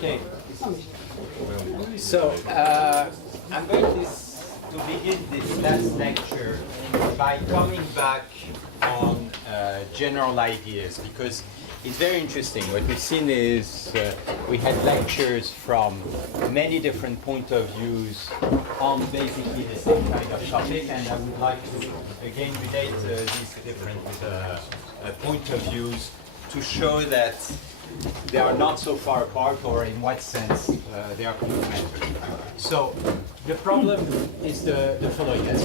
Okay. So I'm going to begin this last lecture by coming back on general ideas, because it's very interesting. What we've seen is we had lectures from many different point of views on basically the same kind of topic, and I would like to again relate these different point of views to show that they are not so far apart, or in what sense they are complementary. So the problem is the following, as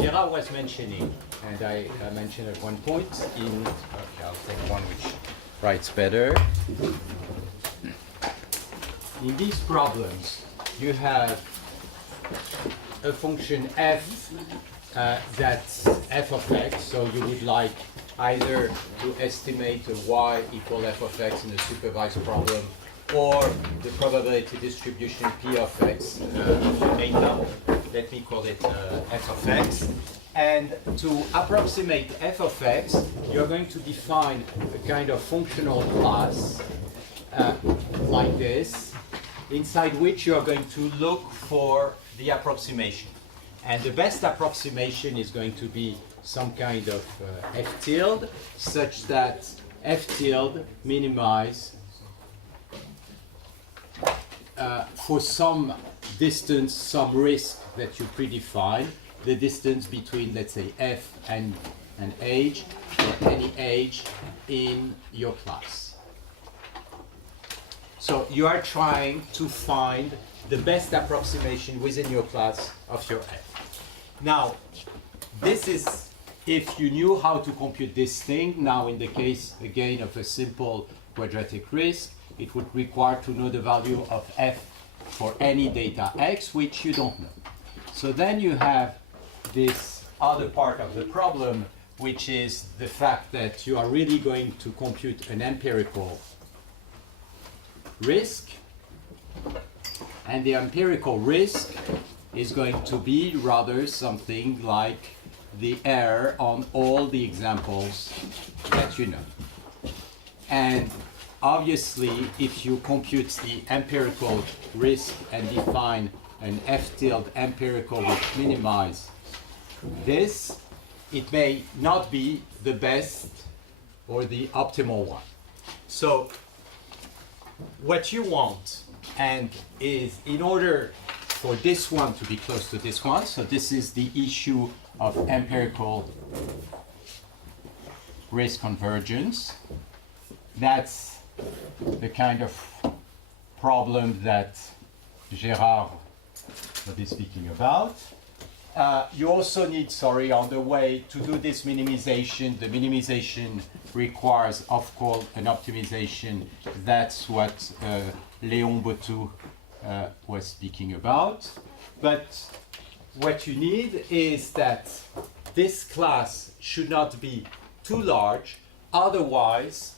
Gerard was mentioning, and I mentioned at one point in, okay, I'll take one which writes better. In these problems, you have a function f that's f of x, so you would like either to estimate a y equal f of x in a supervised problem, or the probability distribution p of x of the data. Let me call it f of x. And to approximate f of x, you're going to define a kind of functional class like this, inside which you're going to look for the approximation. And the best approximation is going to be some kind of f tilde, such that f tilde minimize for some distance, some risk that you predefine, the distance between, let's say, f and an age, or any age in your class. So you are trying to find the best approximation within your class of your f. Now, this is if you knew how to compute this thing. Now, in the case, again, of a simple quadratic risk, it would require to know the value of f for any data x, which you don't know. So then you have this other part of the problem, which is the fact that you are really going to compute an empirical risk, and the empirical risk is going to be rather something like the error on all the examples that you know. And obviously, if you compute the empirical risk and define an f tilde empirical which minimize this, it may not be the best or the optimal one. So what you want, and is in order for this one to be close to this one, so this is the issue of empirical risk convergence. That's the kind of problem that Gerard will be speaking about. You also need, on the way to do this minimization. The minimization requires, of course, an optimization. That's what Léon Bottou was speaking about. But what you need is that this class should not be too large, otherwise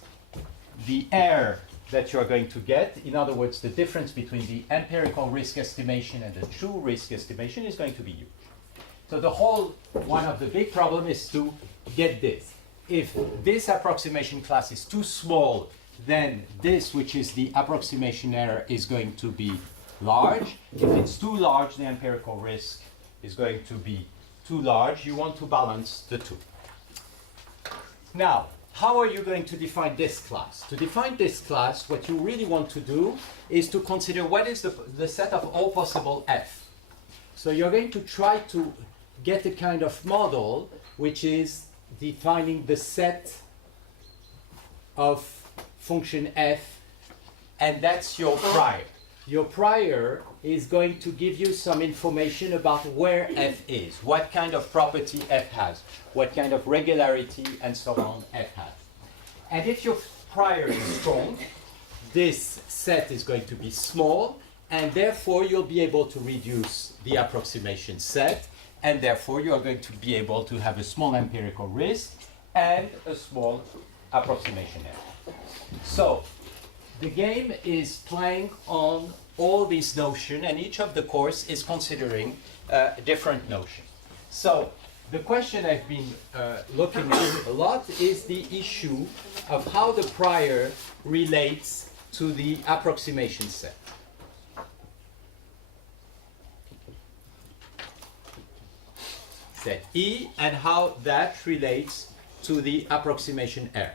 the error that you are going to get, in other words, the difference between the empirical risk estimation and the true risk estimation, is going to be huge. So the whole one of the big problem is to get this. If this approximation class is too small, then this, which is the approximation error, is going to be large. If it's too large, the empirical risk is going to be too large. You want to balance the two. Now, how are you going to define this class? To define this class, what you really want to do is to consider what is the set of all possible f. So you're going to try to get a kind of model which is defining the set of function f, and that's your prior. Your prior is going to give you some information about where f is, what kind of property f has, what kind of regularity, and so on f has. And if your prior is strong, this set is going to be small, and therefore you'll be able to reduce the approximation set, and therefore you are going to be able to have a small empirical risk and a small approximation error. So the game is playing on all these notions, and each of the course is considering a different notion. So the question I've been looking at a lot is the issue of how the prior relates to the approximation set. Set E, and how that relates to the approximation R,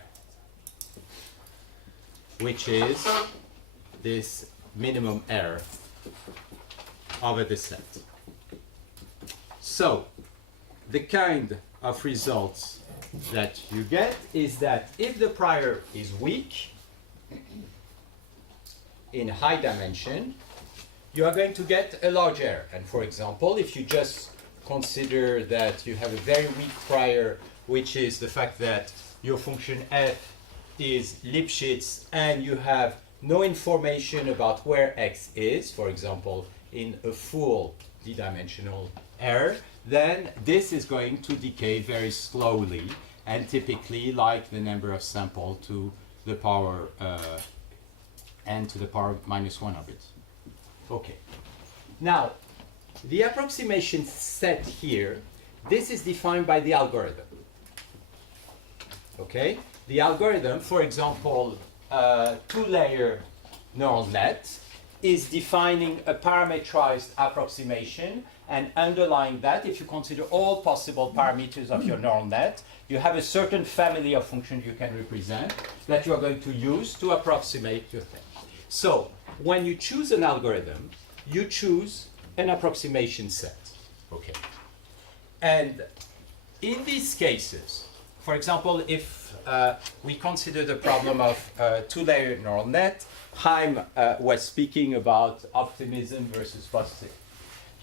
which is this minimum error over the set. So, the kind of results that you get is that if the prior is weak in high dimension, you are going to get a large error. And for example, if you just consider that you have a very weak prior, which is the fact that your function f is Lipschitz and you have no information about where x is, for example, in a full d-dimensional error, then this is going to decay very slowly and typically like the number of sample to the power n to the power minus 1 of it. Okay. Now, the approximation set here, this is defined by the algorithm. Okay? The algorithm, for example, two-layer neural net, is defining a parametrized approximation, and underlying that, if you consider all possible parameters of your neural net, you have a certain family of functions you can represent that you are going to use to approximate your thing. So, when you choose an algorithm, you choose an approximation set. Okay. And in these cases, for example, if we consider the problem of two-layer neural net, Haim was speaking about optimism versus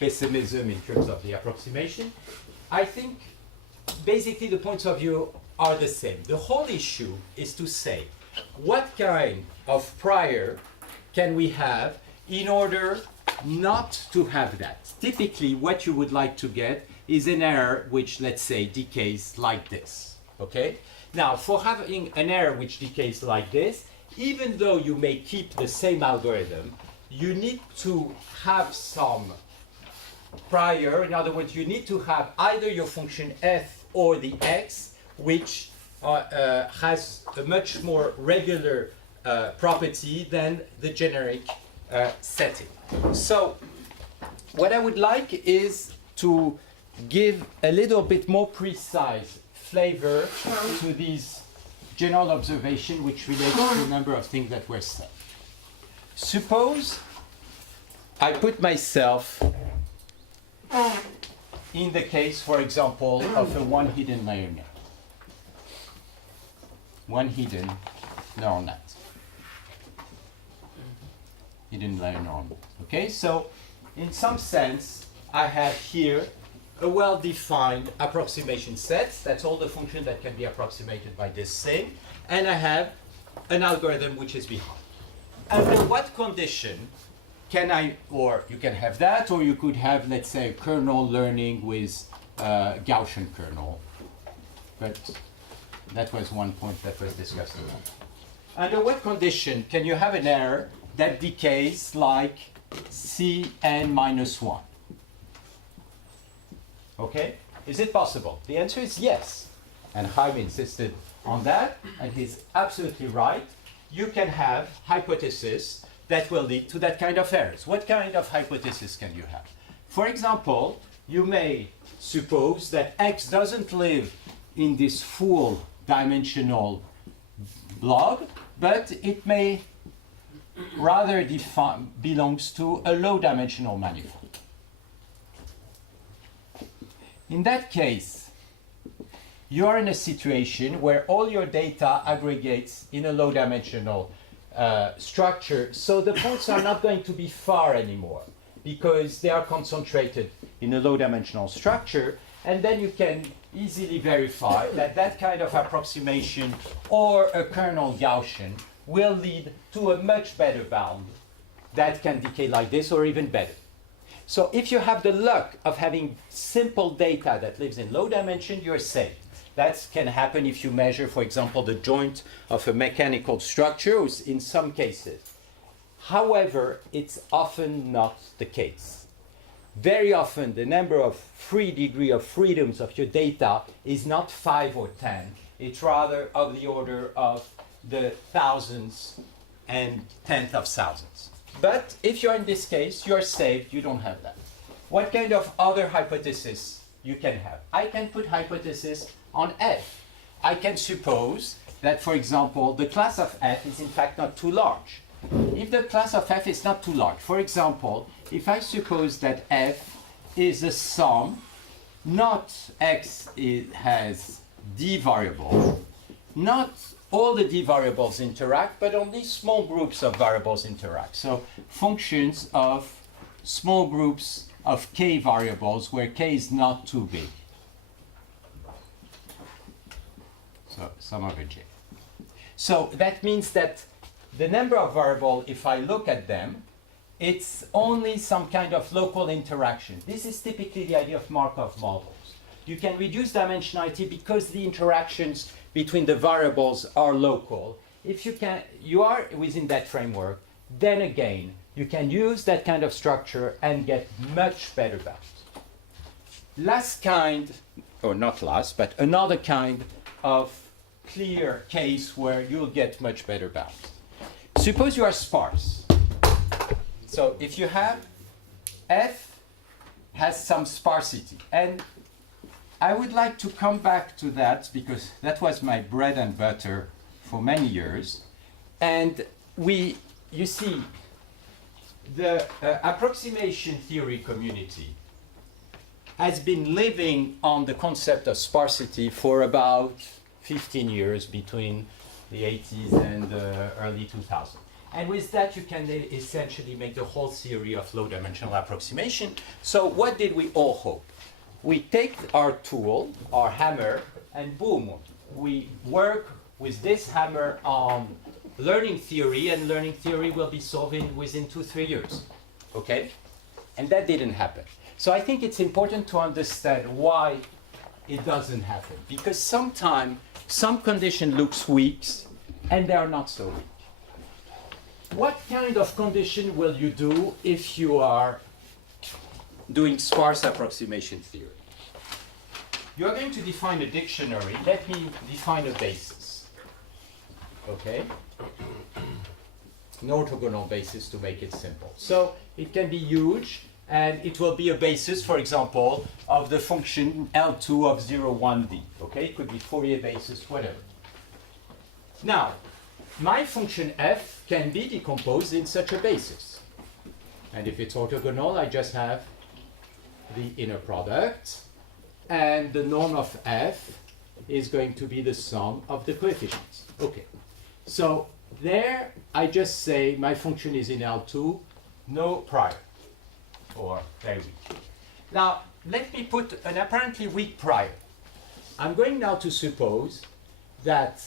pessimism in terms of the approximation. I think basically the points of view are the same. The whole issue is to say what kind of prior can we have in order not to have that. Typically what you would like to get is an error which, let's say, decays like this. Okay? Now, for having an error which decays like this, even though you may keep the same algorithm, you need to have some prior. In other words, you need to have either your function f or the x, which has a much more regular property than the generic setting. So, what I would like is to give a little bit more precise flavor to these general observations which relate to a number of things that were said. Suppose I put myself in the case, for example, of a one hidden layer net. One hidden neural net. Hidden layer neural net. Okay, so in some sense, I have here a well-defined approximation set. That's all the functions that can be approximated by this thing. And I have an algorithm which is behind. Under what condition can I, or you can have that, or you could have, let's say, kernel learning with Gaussian kernel. But that was one point that was discussed about. Under what condition can you have an error that decays like Cn minus 1? Okay? Is it possible? The answer is yes. And Haim insisted on that, and he's absolutely right. You can have hypotheses that will lead to that kind of errors. What kind of hypothesis can you have? For example, you may suppose that x doesn't live in this full dimensional blob, but it may rather belongs to a low dimensional manifold. In that case, you are in a situation where all your data aggregates in a low dimensional structure, so the points are not going to be far anymore because they are concentrated in a low dimensional structure, and then you can easily verify that that kind of approximation or a kernel Gaussian will lead to a much better bound that can decay like this or even better. So if you have the luck of having simple data that lives in low dimension, you're safe. That can happen if you measure, for example, the joint of a mechanical structure in some cases. However, it's often not the case. Very often, the number of degree of freedoms of your data is not 5 or 10. It's rather of the order of the thousands and tenth of thousands. But if you're in this case, you're saved, you don't have that. What kind of other hypothesis you can have? I can put hypothesis on F. I can suppose that, for example, the class of F is in fact not too large. If the class of F is not too large, for example, if I suppose that F is a sum, not X has D variables, not all the D variables interact, but only small groups of variables interact. So functions of small groups of K variables where K is not too big. So sum over J. So that means that the number of variables, if I look at them, it's only some kind of local interaction. This is typically the idea of Markov models. You can reduce dimensionality because the interactions between the variables are local. If you are within that framework, then again, you can use that kind of structure and get much better bounds. Last kind, or not last, but another kind of clear case where you'll get much better bounds. Suppose you are sparse. So if you have F has some sparsity, and I would like to come back to that because that was my bread and butter for many years. And you see, the approximation theory community has been living on the concept of sparsity for about 15 years between the 80s and the early 2000s. And with that, you can essentially make the whole theory of low-dimensional approximation. So what did we all hope? We take our tool, our hammer, and boom, we work with this hammer on learning theory, and learning theory will be solving within 2-3 years. Okay? And that didn't happen. So I think it's important to understand why it doesn't happen. Because sometimes some condition looks weak, and they are not so weak. What kind of condition will you do if you are doing sparse approximation theory? You are going to define a dictionary. Let me define a basis. Okay? An orthogonal basis to make it simple. So it can be huge, and it will be a basis, for example, of the function L2 of 0, 1D. Okay? It could be Fourier basis, whatever. Now, my function f can be decomposed in such a basis. And if it's orthogonal, I just have the inner product. And the norm of f is going to be the sum of the coefficients. Okay. So there, I just say my function is in L2, no prior, or very weak. Now, let me put an apparently weak prior. I'm going now to suppose that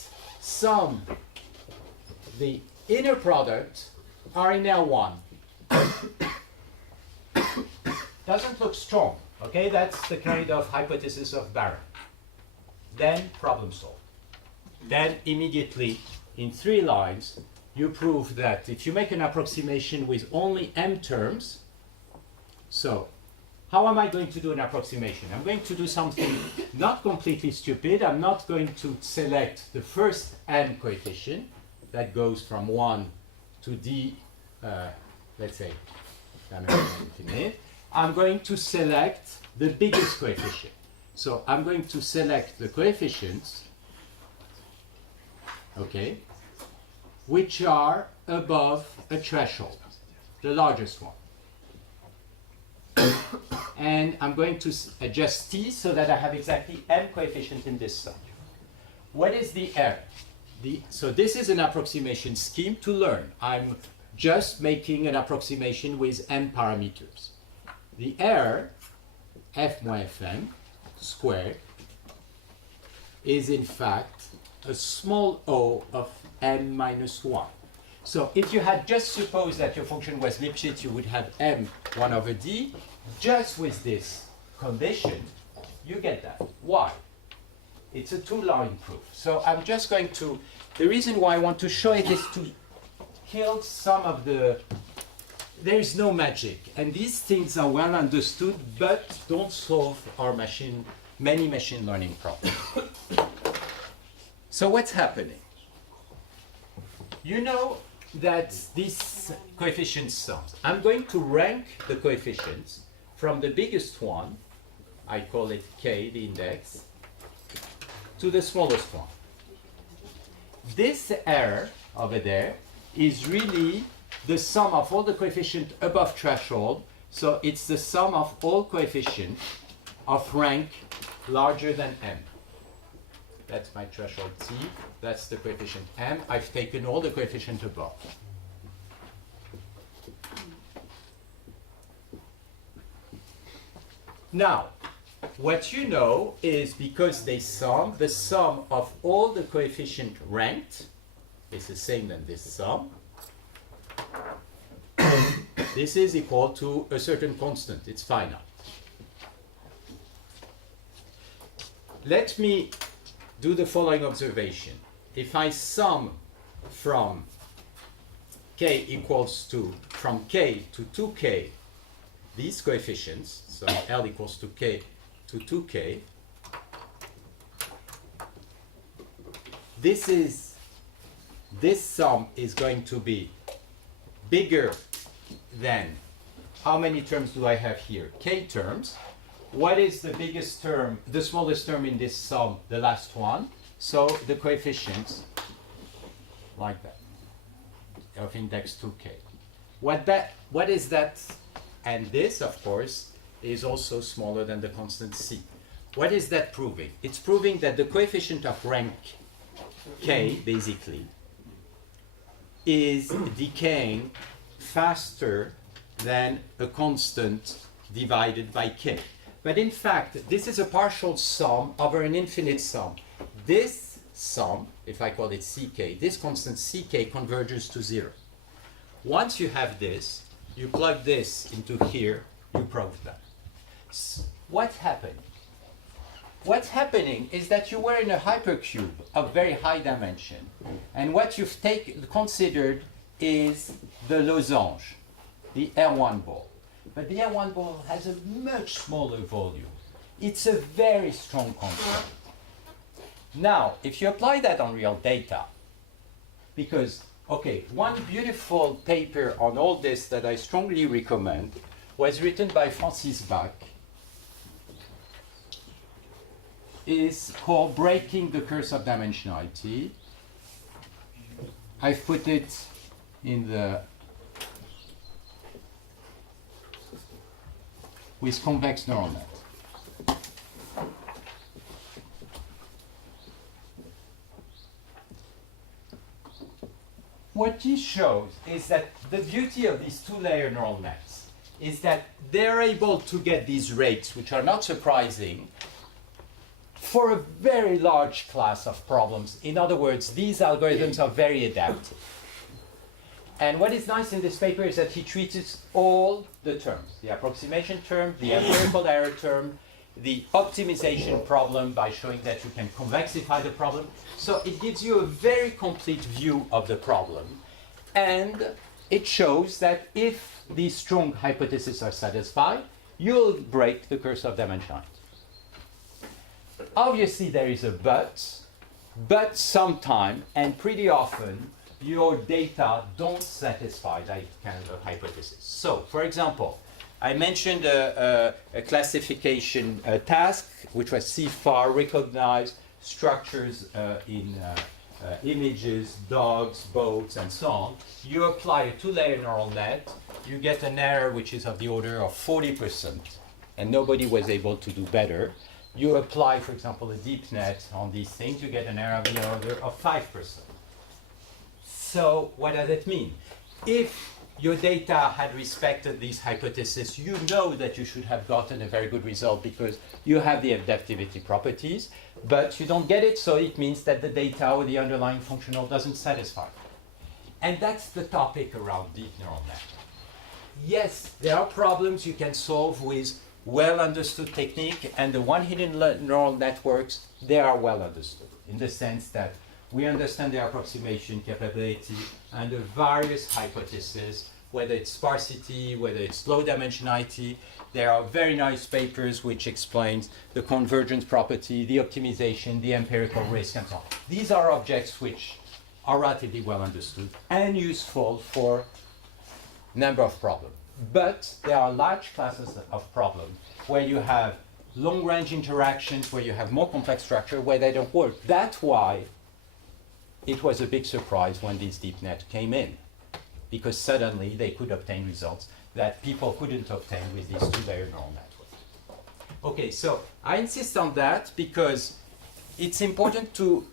the inner product are in L1. Doesn't look strong. Okay, that's the kind of hypothesis of Baron. Then problem solved. Then immediately in 3 lines, you prove that if you make an approximation with only m terms, so how am I going to do an approximation? I'm going to do something not completely stupid. I'm not going to select the first m coefficient that goes from 1 to d, let's say, dimension infinite. I'm going to select the biggest coefficient. So I'm going to select the coefficients, okay, which are above a threshold, the largest one. And I'm going to adjust t so that I have exactly m coefficients in this side. What is the error? So this is an approximation scheme to learn. I'm just making an approximation with m parameters. The error, f moins fm squared, is in fact a small o of m minus 1. So if you had just supposed that your function was Lipschitz, you would have m 1 over d. Just with this condition, you get that. Why? It's a 2-line proof. So I'm just going to, the reason why I want to show it is to kill some of the, there is no magic. And these things are well understood, but don't solve our many machine learning problems. So what's happening? You know that these coefficient sums, I'm going to rank the coefficients from the biggest one, I call it k, the index, to the smallest one. This error over there is really the sum of all the coefficients above threshold, so it's the sum of all coefficients of rank larger than m. That's my threshold t, that's the coefficient m. I've taken all the coefficients above. Now, what you know is because they sum, the sum of all the coefficient ranked is the same than this sum. This is equal to a certain constant, it's finite. Let me do the following observation. If I sum from k equals to, from k to 2k, these coefficients, so L equals to k to 2k, this sum is going to be bigger than, how many terms do I have here? K terms. What is the biggest term, the smallest term in this sum? The last one. So the coefficients, like that, of index 2k. What is that? And this, of course, is also smaller than the constant c. What is that proving? It's proving that the coefficient of rank k, basically, is decaying faster than a constant divided by k. But in fact, this is a partial sum over an infinite sum. This sum, if I call it ck, this constant ck converges to 0. Once you have this, you plug this into here, you prove that. What's happening? What's happening is that you were in a hypercube of very high dimension, and what you've considered is the losange, the R1 ball. But the R1 ball has a much smaller volume. It's a very strong constant. Now, if you apply that on real data, because, okay, one beautiful paper on all this that I strongly recommend was written by Francis Bach, is called Breaking the Curse of Dimensionality. I've put it in the with convex neural net. What he shows is that the beauty of these two-layer neural nets is that they're able to get these rates, which are not surprising, for a very large class of problems. In other words, these algorithms are very adaptive. And what is nice in this paper is that he treats all the terms, the approximation term, the empirical error term, the optimization problem by showing that you can convexify the problem. So it gives you a very complete view of the problem. And it shows that if these strong hypotheses are satisfied, you'll break the curse of dimensionality. Obviously, there is a but sometime, and pretty often, your data don't satisfy that kind of hypothesis. So, for example, I mentioned a classification task, which was CFAR, recognized structures in images, dogs, boats, and so on. You apply a two-layer neural net, you get an error which is of the order of 40%, and nobody was able to do better. You apply, for example, a deep net on these things, you get an error of the order of 5%. So what does it mean? If your data had respected these hypotheses, you know that you should have gotten a very good result because you have the adaptivity properties, but you don't get it, so it means that the data or the underlying functional doesn't satisfy. And that's the topic around deep neural net. Yes, there are problems you can solve with well-understood technique, and the one-hidden neural networks, they are well understood in the sense that we understand their approximation capability and the various hypotheses, whether it's sparsity, whether it's low dimensionality. There are very nice papers which explain the convergence property, the optimization, the empirical risk, and so on. These are objects which are relatively well understood and useful for a number of problems. But there are large classes of problems where you have long-range interactions, where you have more complex structure, where they don't work. That's why it was a big surprise when this deep net came in, because suddenly they could obtain results that people couldn't obtain with these two-layer neural networks. Okay, so I insist on that because it's important to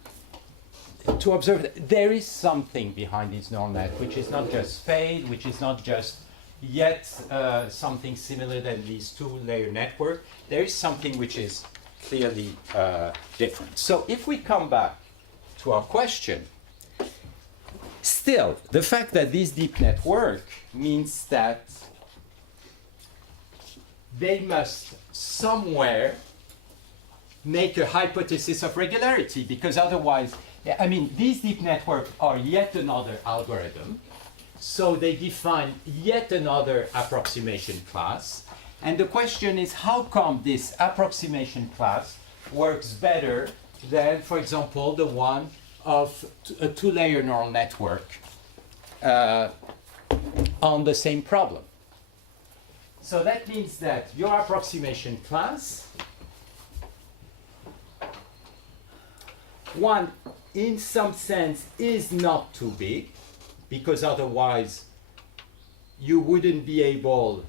observe that there is something behind this neural net, which is not just fade, which is not just yet something similar than these two-layer network. There is something which is clearly different. So if we come back to our question, still, the fact that this deep network means that they must somewhere make a hypothesis of regularity, because otherwise, I mean, these deep networks are yet another algorithm, so they define yet another approximation class, and the question is, how come this approximation class works better than, for example, the one of a two-layer neural network on the same problem? So that means that your approximation class, one, in some sense, is not too big, because otherwise you wouldn't be able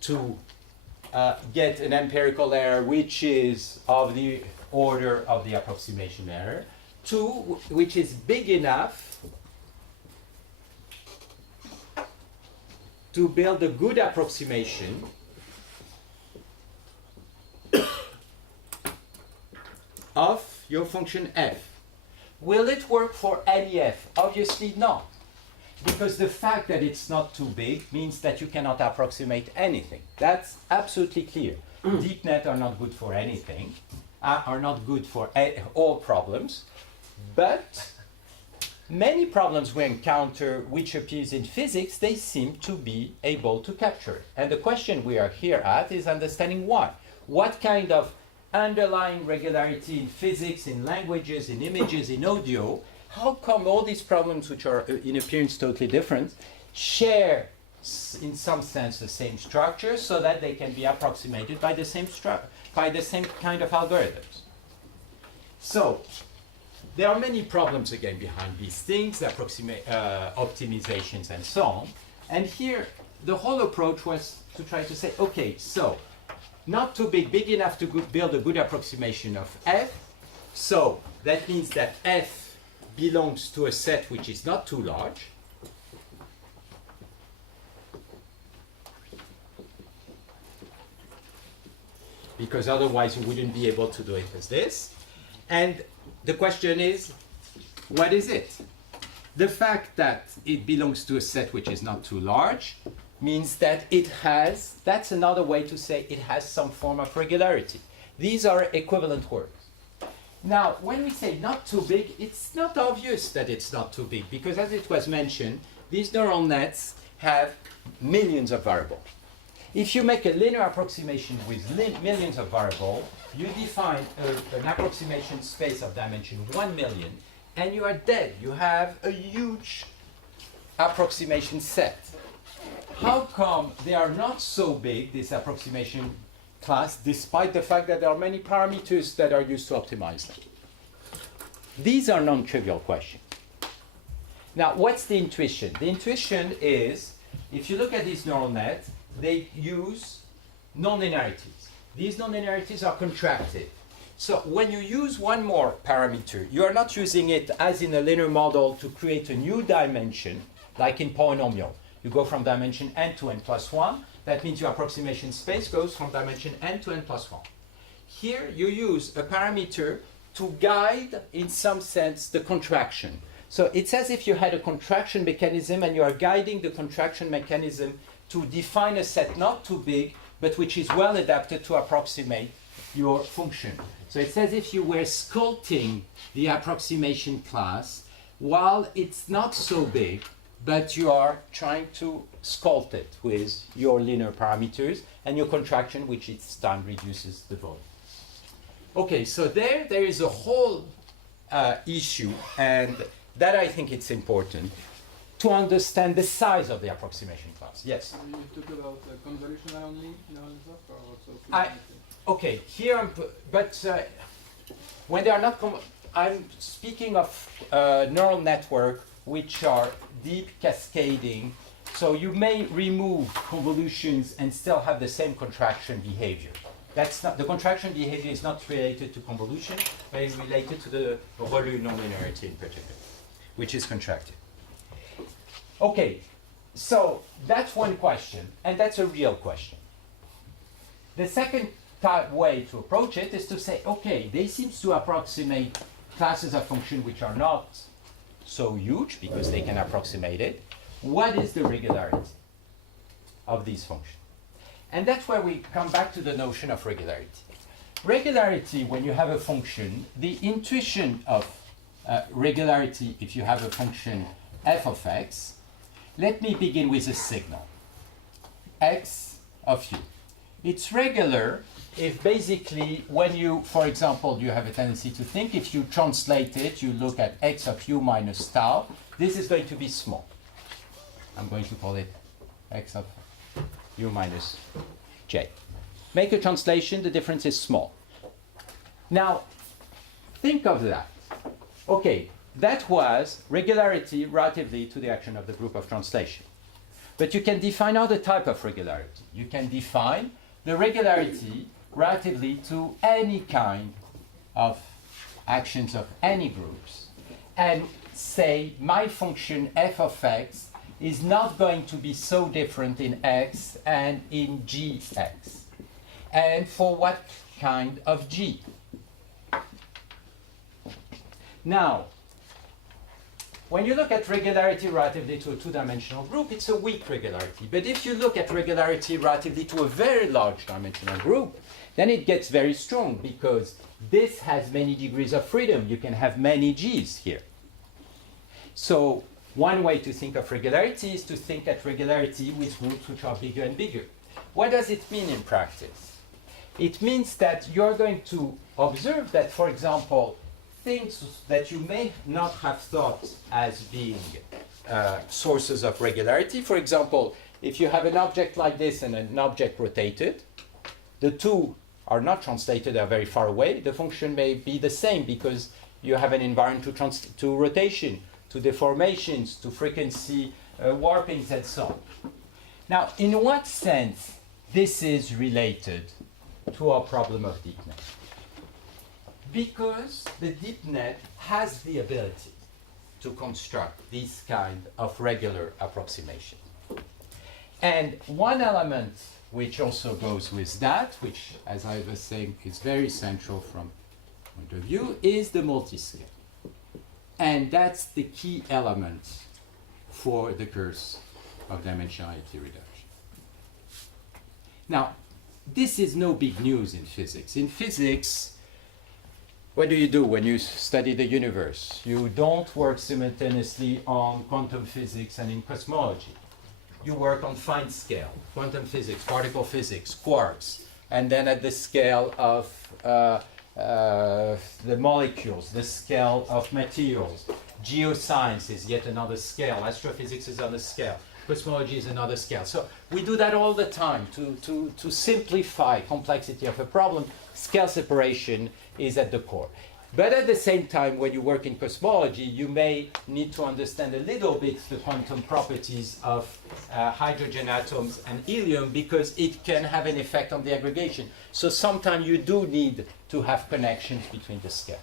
to get an empirical error which is of the order of the approximation error. Two, which is big enough to build a good approximation of your function f. Will it work for any f? Obviously not, because the fact that it's not too big means that you cannot approximate anything. That's absolutely clear. Deep net are not good for anything, are not good for all problems, but many problems we encounter which appears in physics, they seem to be able to capture it. And the question we are here at is understanding why. What kind of underlying regularity in physics, in languages, in images, in audio, how come all these problems, which are in appearance totally different, share in some sense the same structure so that they can be approximated by the same kind of algorithms? So there are many problems again behind these things, optimizations and so on. And here the whole approach was to try to say, okay, so not too big, big enough to build a good approximation of f. So that means that f belongs to a set which is not too large. Because otherwise you wouldn't be able to do it as this. And the question is, what is it? The fact that it belongs to a set which is not too large means that it has, that's another way to say it has some form of regularity. These are equivalent words. Now, when we say not too big, it's not obvious that it's not too big, because as it was mentioned, these neural nets have millions of variables. If you make a linear approximation with millions of variables, you define an approximation space of dimension 1 million, and you are dead. You have a huge approximation set. How come they are not so big, this approximation class, despite the fact that there are many parameters that are used to optimize them? These are non-trivial questions. Now, what's the intuition? The intuition is, if you look at these neural nets, they use non-linearities. These non-linearities are contracted. So when you use one more parameter, you are not using it as in a linear model to create a new dimension, like in polynomial. You go from dimension n to n plus 1. That means your approximation space goes from dimension n to n plus 1. Here you use a parameter to guide, in some sense, the contraction. So it's as if you had a contraction mechanism and you are guiding the contraction mechanism to define a set not too big, but which is well adapted to approximate your function. So it's as if you were sculpting the approximation class while it's not so big, but you are trying to sculpt it with your linear parameters and your contraction, which each time reduces the volume. Okay, so there is a whole issue, and that I think it's important to understand the size of the approximation class. Yes? You talk about convolutional only analysis or also okay, here, but when they are not, I'm speaking of neural network which are deep cascading, so you may remove convolutions and still have the same contraction behavior. That's not, the contraction behavior is not related to convolution, but is related to the Rohu nonlinearity in particular, which is contracted. Okay, so that's one question, and that's a real question. The second way to approach it is to say, okay, they seem to approximate classes of function which are not so huge because they can approximate it. What is the regularity of these functions? And that's where we come back to the notion of regularity. Regularity, when you have a function, the intuition of regularity, if you have a function f of x, let me begin with a signal, x of u. It's regular if basically when you, for example, you have a tendency to think if you translate it, you look at x of u minus tau, this is going to be small. I'm going to call it x of u minus j. Make a translation, the difference is small. Now, think of that. Okay, that was regularity relatively to the action of the group of translation. But you can define other type of regularity. You can define the regularity relatively to any kind of actions of any groups and say my function f of x is not going to be so different in x and in gx. And for what kind of g? Now, when you look at regularity relatively to a two-dimensional group, it's a weak regularity. But if you look at regularity relatively to a very large dimensional group, then it gets very strong because this has many degrees of freedom. You can have many g's here. So one way to think of regularity is to think at regularity with groups which are bigger and bigger. What does it mean in practice? It means that you're going to observe that, for example, things that you may not have thought as being sources of regularity. For example, if you have an object like this and an object rotated, the two are not translated, they are very far away. The function may be the same because you have an invariant to rotation, to deformations, to frequency warpings, and so on. Now, in what sense this is related to our problem of deep net? Because the deep net has the ability to construct this kind of regular approximation. And one element which also goes with that, which, as I was saying, is very central from point of view, is the multiscale. And that's the key element for the curse of dimensionality reduction. Now, this is no big news in physics. In physics, what do you do when you study the universe? You don't work simultaneously on quantum physics and in cosmology. You work on fine scale, quantum physics, particle physics, quarks, and then at the scale of the molecules, the scale of materials. Geoscience is yet another scale. Astrophysics is another scale. Cosmology is another scale. So we do that all the time to simplify complexity of a problem. Scale separation is at the core. But at the same time, when you work in cosmology, you may need to understand a little bit the quantum properties of hydrogen atoms and helium because it can have an effect on the aggregation. So sometimes you do need to have connections between the scale.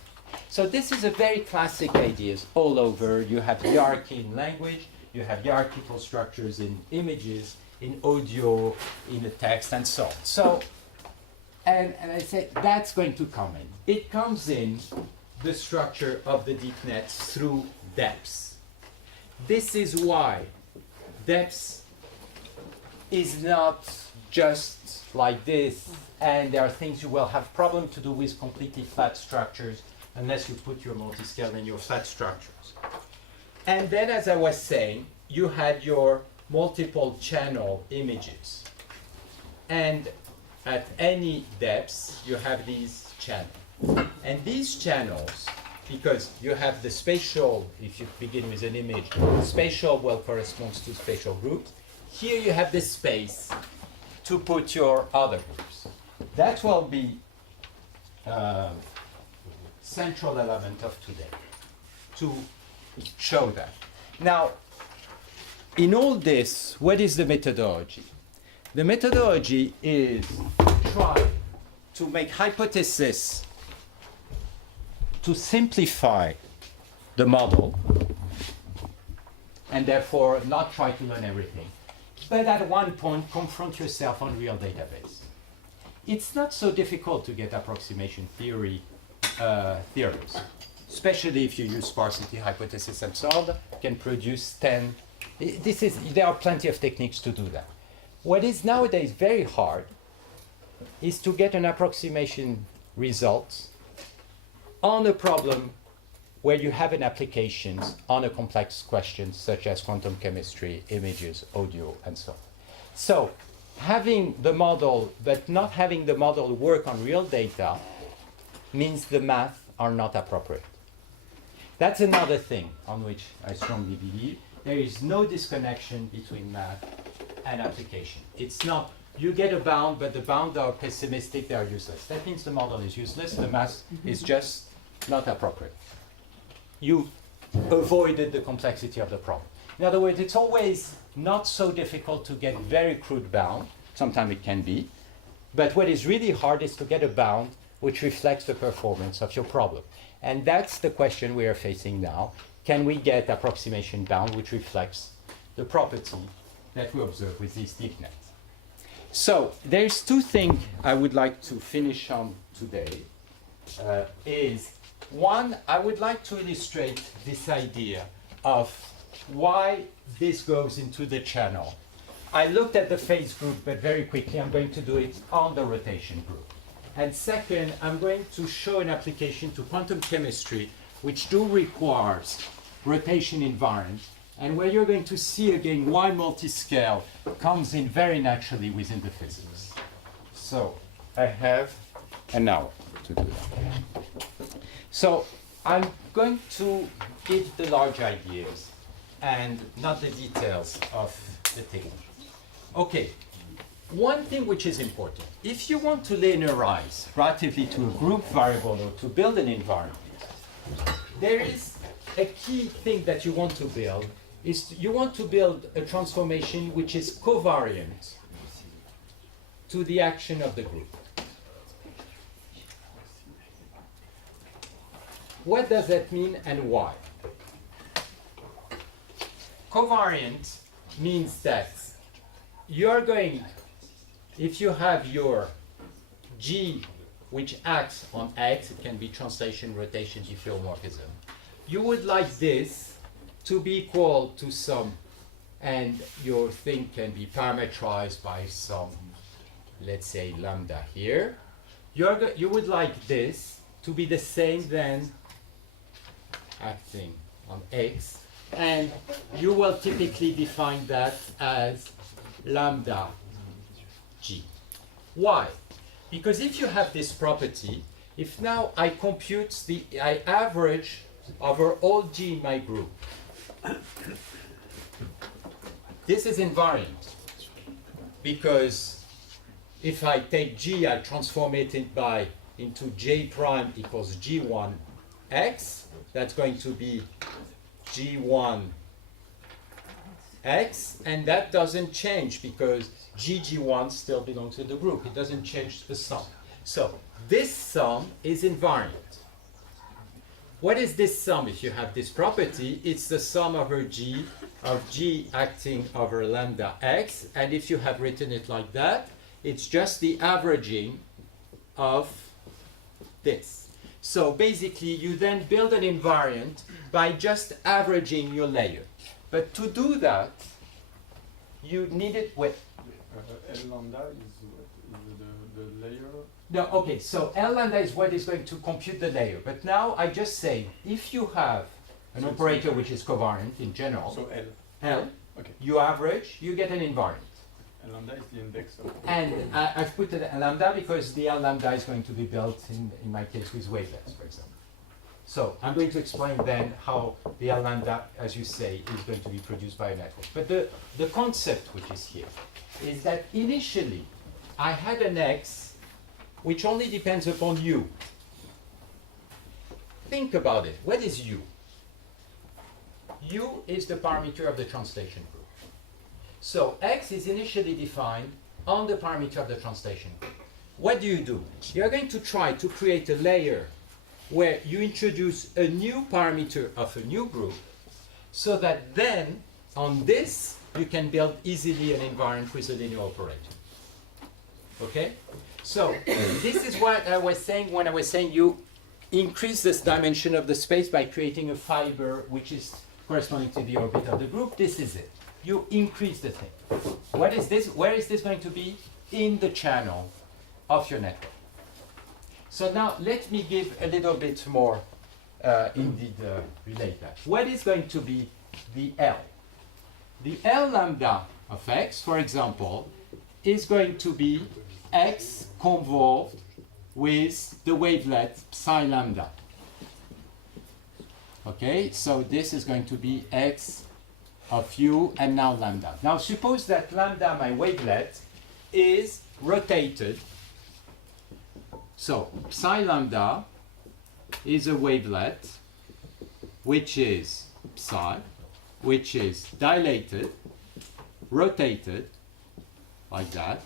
So this is a very classic idea all over. You have hierarchy in language, you have hierarchical structures in images, in audio, in the text, and so on. So, and I say that's going to come in. It comes in the structure of the deep net through depths. This is why depths is not just like this, and there are things you will have problem to do with completely flat structures unless you put your multiscale in your flat structures. And then, as I was saying, you had your multiple channel images. And at any depth, you have these channels. And these channels because you have the spatial, if you begin with an image, spatial well corresponds to spatial groups. Here you have the space to put your other groups. That will be central element of today, to show that. Now, in all this, what is the methodology? The methodology is try to make hypothesis to simplify the model and therefore not try to learn everything. But at one point, confront yourself on real database. It's not so difficult to get approximation theory theorems, especially if you use sparsity hypothesis and so on, can produce 10. There are plenty of techniques to do that. What is nowadays very hard is to get an approximation result on a problem where you have an application on a complex question such as quantum chemistry, images, audio, and so on. So having the model, but not having the model work on real data means the math are not appropriate. That's another thing on which I strongly believe. There is no disconnection between math and application. It's not, you get a bound, but the bounds are pessimistic, they are useless. That means the model is useless, the math is just not appropriate. You avoided the complexity of the problem. In other words, it's always not so difficult to get very crude bound. Sometimes it can be. But what is really hard is to get a bound which reflects the performance of your problem. And that's the question we are facing now. Can we get approximation bound which reflects the property that we observe with these deep nets? So there's two things I would like to finish on today. Is one, I would like to illustrate this idea of why this goes into the channel. I looked at the phase group, but very quickly I'm going to do it on the rotation group. And second, I'm going to show an application to quantum chemistry, which do requires rotation invariant, and where you're going to see again why multiscale comes in very naturally within the physics. So I have an hour to do that. So I'm going to give the large ideas and not the details of the technique. Okay, one thing which is important, if you want to linearize relatively to a group variable or to build an environment, there is a key thing that you want to build, is you want to build a transformation which is covariant to the action of the group. What does that mean and why? Covariant means that you're going, if you have your G which acts on X, it can be translation, rotation, diffeomorphism, you would like this to be equal to some, and your thing can be parametrized by some, let's say lambda here. You would like this to be the same then acting on X, and you will typically define that as lambda G. Why? Because if you have this property, if now I compute I average over all G in my group, this is invariant, because if I take G, I transform it into J prime equals G1 X, that's going to be G1 X, and that doesn't change because G1 still belongs to the group. It doesn't change the sum. So this sum is invariant. What is this sum if you have this property? It's the sum over G of G acting over lambda X, and if you have written it like that, it's just the averaging of this. So basically, you then build an invariant by just averaging your layer. But to do that, you need it with... L lambda is the layer? No, okay, so L lambda is what is going to compute the layer. But now I just say, if you have an operator which is covariant in general, so L, okay, you average, you get an invariant. L lambda is the index of... And I've put a lambda because the L lambda is going to be built, in my case, with wavelets, for example. So I'm going to explain then how the L lambda, as you say, is going to be produced by a network. But the concept which is here is that initially I had an X which only depends upon U. Think about it. What is U? U is the parameter of the translation group. So X is initially defined on the parameter of the translation group. What do? You're going to try to create a layer where you introduce a new parameter of a new group so that then on this you can build easily an invariant with a linear operator. Okay? So this is what I was saying when I was saying you increase this dimension of the space by creating a fiber which is corresponding to the orbit of the group. This is it. You increase the thing. What is this? Where is this going to be? In the channel of your network. So now let me give a little bit more relate that. What is going to be the L? The L lambda of X, for example, is going to be X convolved with the wavelet psi lambda. Okay, so this is going to be X of U and now lambda. Now suppose that lambda, my wavelet, is rotated. So psi lambda is a wavelet which is psi, which is dilated, rotated, like that,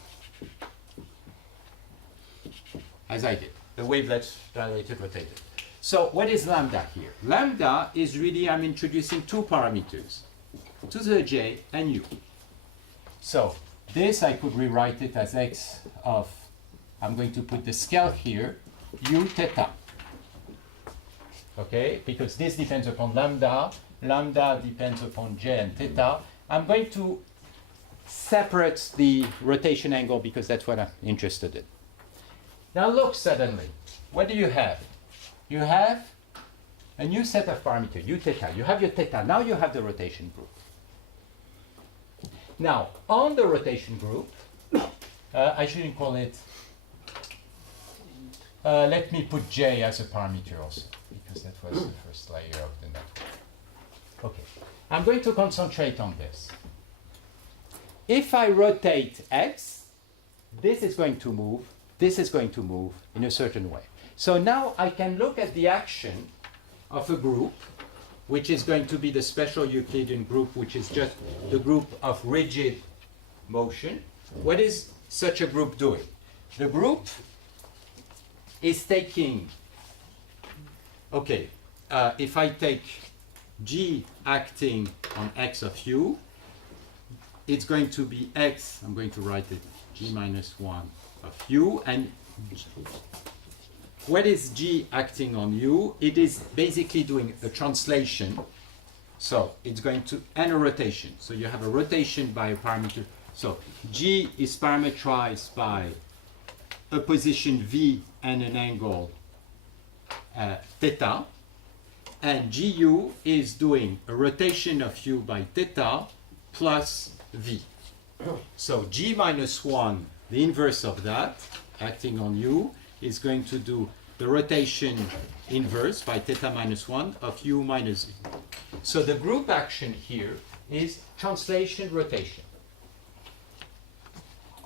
as I did. The wavelet dilated, rotated. So what is lambda here? Lambda is really, I'm introducing two parameters, to the j and u. So this I could rewrite it as x of, I'm going to put the scale here, u theta. Okay, because this depends upon lambda, lambda depends upon j and theta. I'm going to separate the rotation angle because that's what I'm interested in. Now look suddenly, what do you have? You have a new set of parameters, u theta. You have your theta. Now you have the rotation group. Now, on the rotation group, I shouldn't call it, let me put j as a parameter also, because that was the first layer of the network. Okay, I'm going to concentrate on this. If I rotate x, this is going to move, this is going to move in a certain way. So now I can look at the action of a group, which is going to be the special Euclidean group, which is just the group of rigid motion. What is such a group doing? The group is taking, okay, if I take G acting on x of u, it's going to be x, I'm going to write it, G minus 1 of u, and what is G acting on U? It is basically doing a translation. So it's going to, and a rotation. So you have a rotation by a parameter. So G is parameterized by a position V and an angle theta. And GU is doing a rotation of U by theta plus V. So G minus 1, the inverse of that, acting on U, is going to do the rotation inverse by theta minus 1 of u minus v. So the group action here is translation rotation.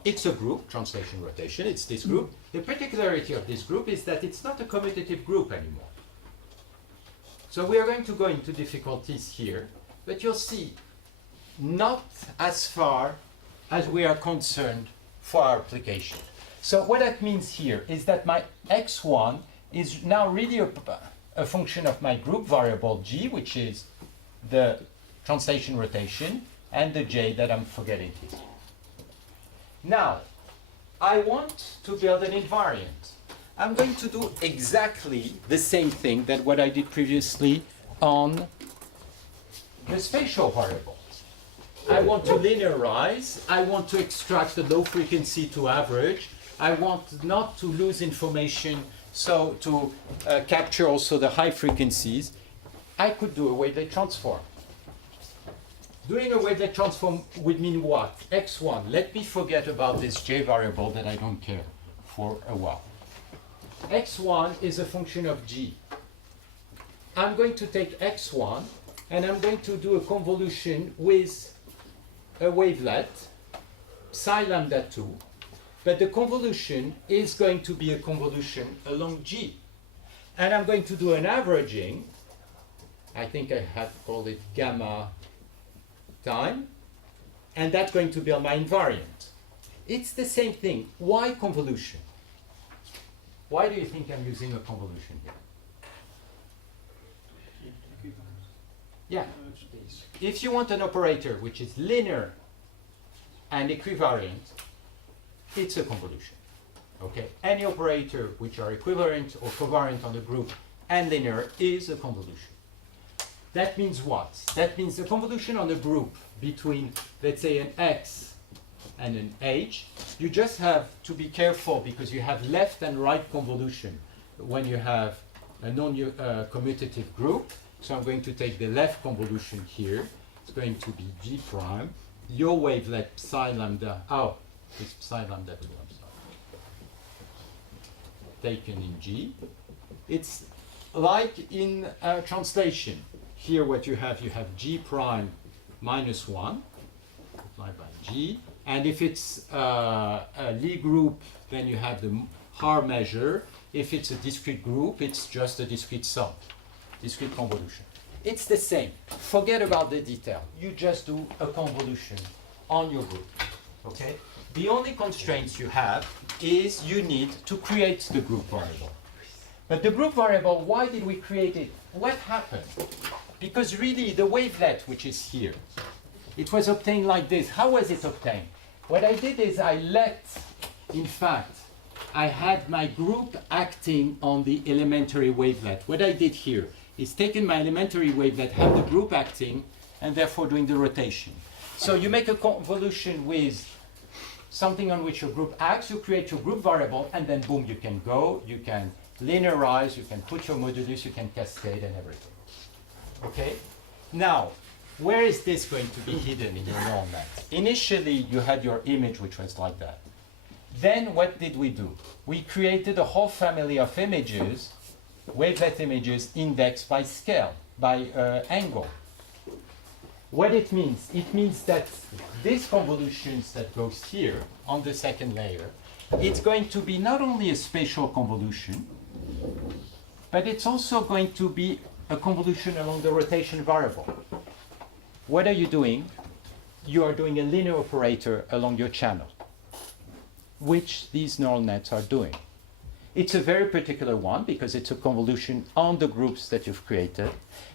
It's a group, translation rotation, it's this group. The particularity of this group is that it's not a commutative group anymore. So we are going to go into difficulties here, but you'll see not as far as we are concerned for our application. So what that means here is that my x1 is now really a function of my group variable g, which is the translation rotation, and the j that I'm forgetting here. Now, I want to build an invariant. I'm going to do exactly the same thing that what I did previously on the spatial variables. I want to linearize. I want to extract the low frequency to average. I want not to lose information, so to capture also the high frequencies. I could do a wavelet transform. Doing a wavelet transform would mean what? x1. Let me forget about this j variable that I don't care for a while. x1 is a function of g. I'm going to take x1 and I'm going to do a convolution with a wavelet, psi lambda 2, but the convolution is going to be a convolution along G. And I'm going to do an averaging, I think I have called it gamma time, and that's going to be my invariant. It's the same thing. Why convolution? Why do you think I'm using a convolution here? Yeah. If you want an operator which is linear and equivariant, it's a convolution. Okay? Any operator which are equivalent or covariant on the group and linear is a convolution. That means what? That means a convolution on a group between, let's say, an x and an h. You just have to be careful because you have left and right convolution when you have a non-commutative group. So I'm going to take the left convolution here. It's going to be G prime. Your wavelet psi lambda, it's psi lambda 2, I'm sorry. Taken in G. It's like in translation. Here what you have G prime minus 1, multiplied by G. And if it's a Lie group, then you have the Haar measure. If it's a discrete group, it's just a discrete sum. Discrete convolution. It's the same. Forget about the detail. You just do a convolution on your group. Okay? The only constraints you have is you need to create the group variable. But the group variable, why did we create it? What happened? Because really the wavelet which is here, it was obtained like this. How was it obtained? What I did is I had my group acting on the elementary wavelet. What I did here is taken my elementary wavelet, have the group acting, and therefore doing the rotation. So you make a convolution with something on which your group acts, you create your group variable, and then boom, you can go, you can linearize, you can put your modulus, you can cascade and everything. Okay? Now, where is this going to be hidden in your neural net? Initially, you had your image, which was like that. Then what did we do? We created a whole family of images, wavelet images indexed by scale, by angle. What it means that this convolutions that goes here on the second layer, it's going to be not only a spatial convolution, but it's also going to be a convolution along the rotation variable. What are you doing? You are doing a linear operator along your channel, which these neural nets are doing. It's a very particular one because it's a convolution on the groups that you've created.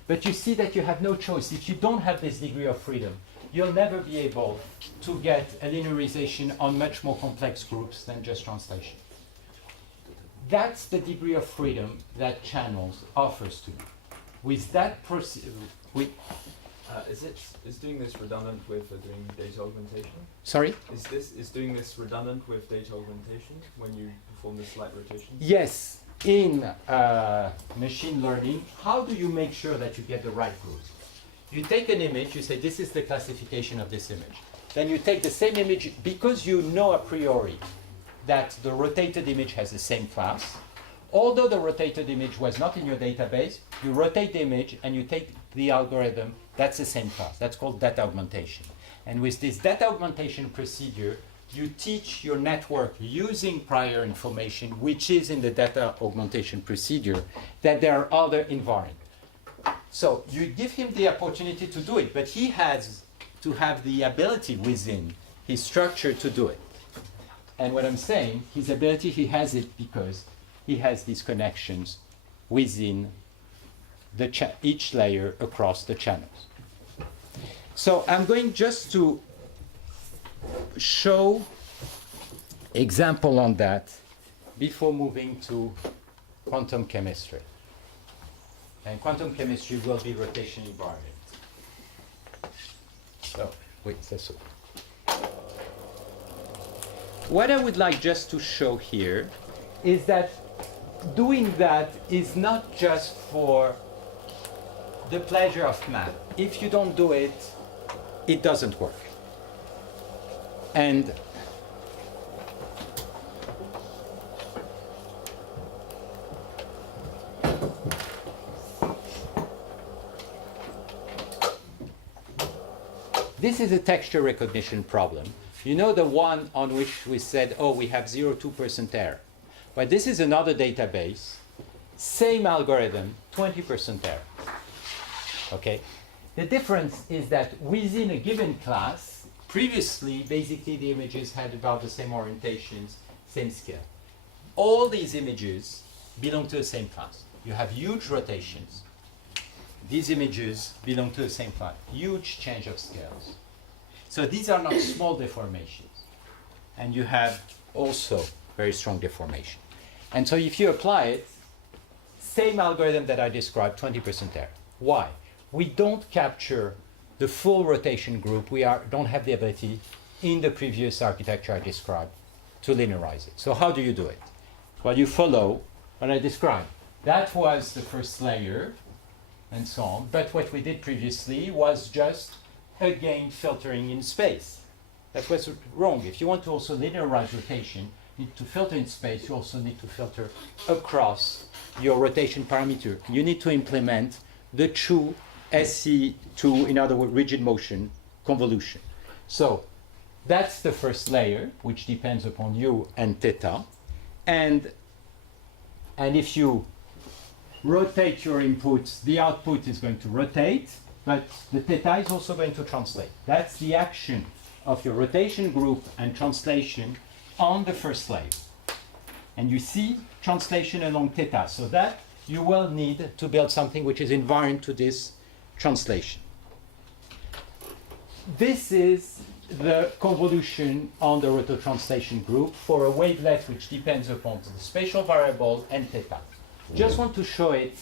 But you see that you have no choice. If you don't have this degree of freedom, you'll never be able to get a linearization on much more complex groups than just translation. That's the degree of freedom that channels offers to you. With that Is doing this redundant with doing data augmentation? Sorry? Is doing this redundant with data augmentation when you perform the slight rotation? Yes. In machine learning, how do you make sure that you get the right group? You take an image, you say this is the classification of this image. Then you take the same image because you know a priori that the rotated image has the same class. Although the rotated image was not in your database, you rotate the image and you take the algorithm, that's the same class. That's called data augmentation. And with this data augmentation procedure, you teach your network using prior information, which is in the data augmentation procedure, that there are other invariants. So you give him the opportunity to do it, but he has to have the ability within his structure to do it. And what I'm saying, his ability, he has it because he has these connections within each layer across the channels. So I'm going just to show example on that before moving to quantum chemistry. And quantum chemistry will be rotation invariant. So, wait, that's all. What I would like just to show here is that doing that is not just for the pleasure of math. If you don't do it, it doesn't work. And this is a texture recognition problem. You know the one on which we said, oh, we have 0.2% error. But this is another database, same algorithm, 20% error. Okay? The difference is that within a given class, previously, basically the images had about the same orientations, same scale. All these images belong to the same class. You have huge rotations. These images belong to the same class. Huge change of scales. So these are not small deformations. And you have also very strong deformation. And so if you apply it, same algorithm that I described, 20% error. Why? We don't capture the full rotation group. We don't have the ability in the previous architecture I described to linearize it. So how do you do it? Well, you follow what I described. That was the first layer and so on. But what we did previously was just, again, filtering in space. That was wrong. If you want to also linearize rotation, you need to filter in space. You also need to filter across your rotation parameter. You need to implement the true SC2, in other words, rigid motion convolution. So that's the first layer, which depends upon u and theta. And if you rotate your inputs, the output is going to rotate, but the theta is also going to translate. That's the action of your rotation group and translation on the first layer. And you see translation along theta, so that you will need to build something which is invariant to this translation. This is the convolution on the rototranslation group for a wavelet which depends upon the spatial variable and theta. Just want to show it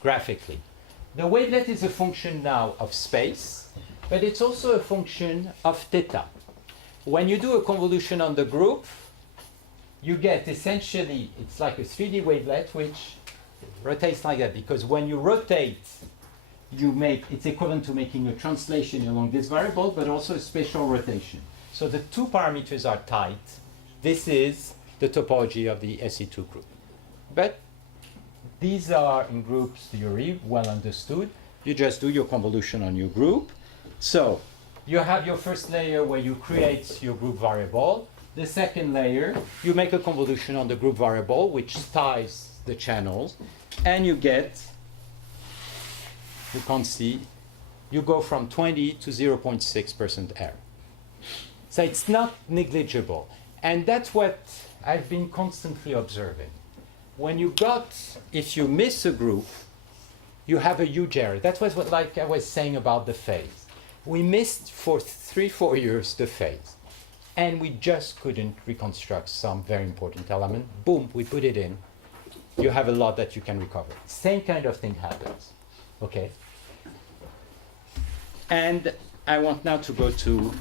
graphically. The wavelet is a function now of space, but it's also a function of theta. When you do a convolution on the group, you get essentially, it's like a 3D wavelet which rotates like that, because when you rotate, it's equivalent to making a translation along this variable, but also a spatial rotation. So the two parameters are tight. This is the topology of the SE2 group. But these are, in groups theory, well understood. You just do your convolution on your group. So you have your first layer where you create your group variable. The second layer, you make a convolution on the group variable, which ties the channels, and you get, you can see, you go from 20 to 0.6% error. So it's not negligible. And that's what I've been constantly observing. When you if you miss a group, you have a huge error. That was what, like I was saying about the phase. We missed for 3-4 years the phase. And we just couldn't reconstruct some very important element. Boom, we put it in. You have a lot that you can recover. Same kind of thing happens. Okay? And I want now to go to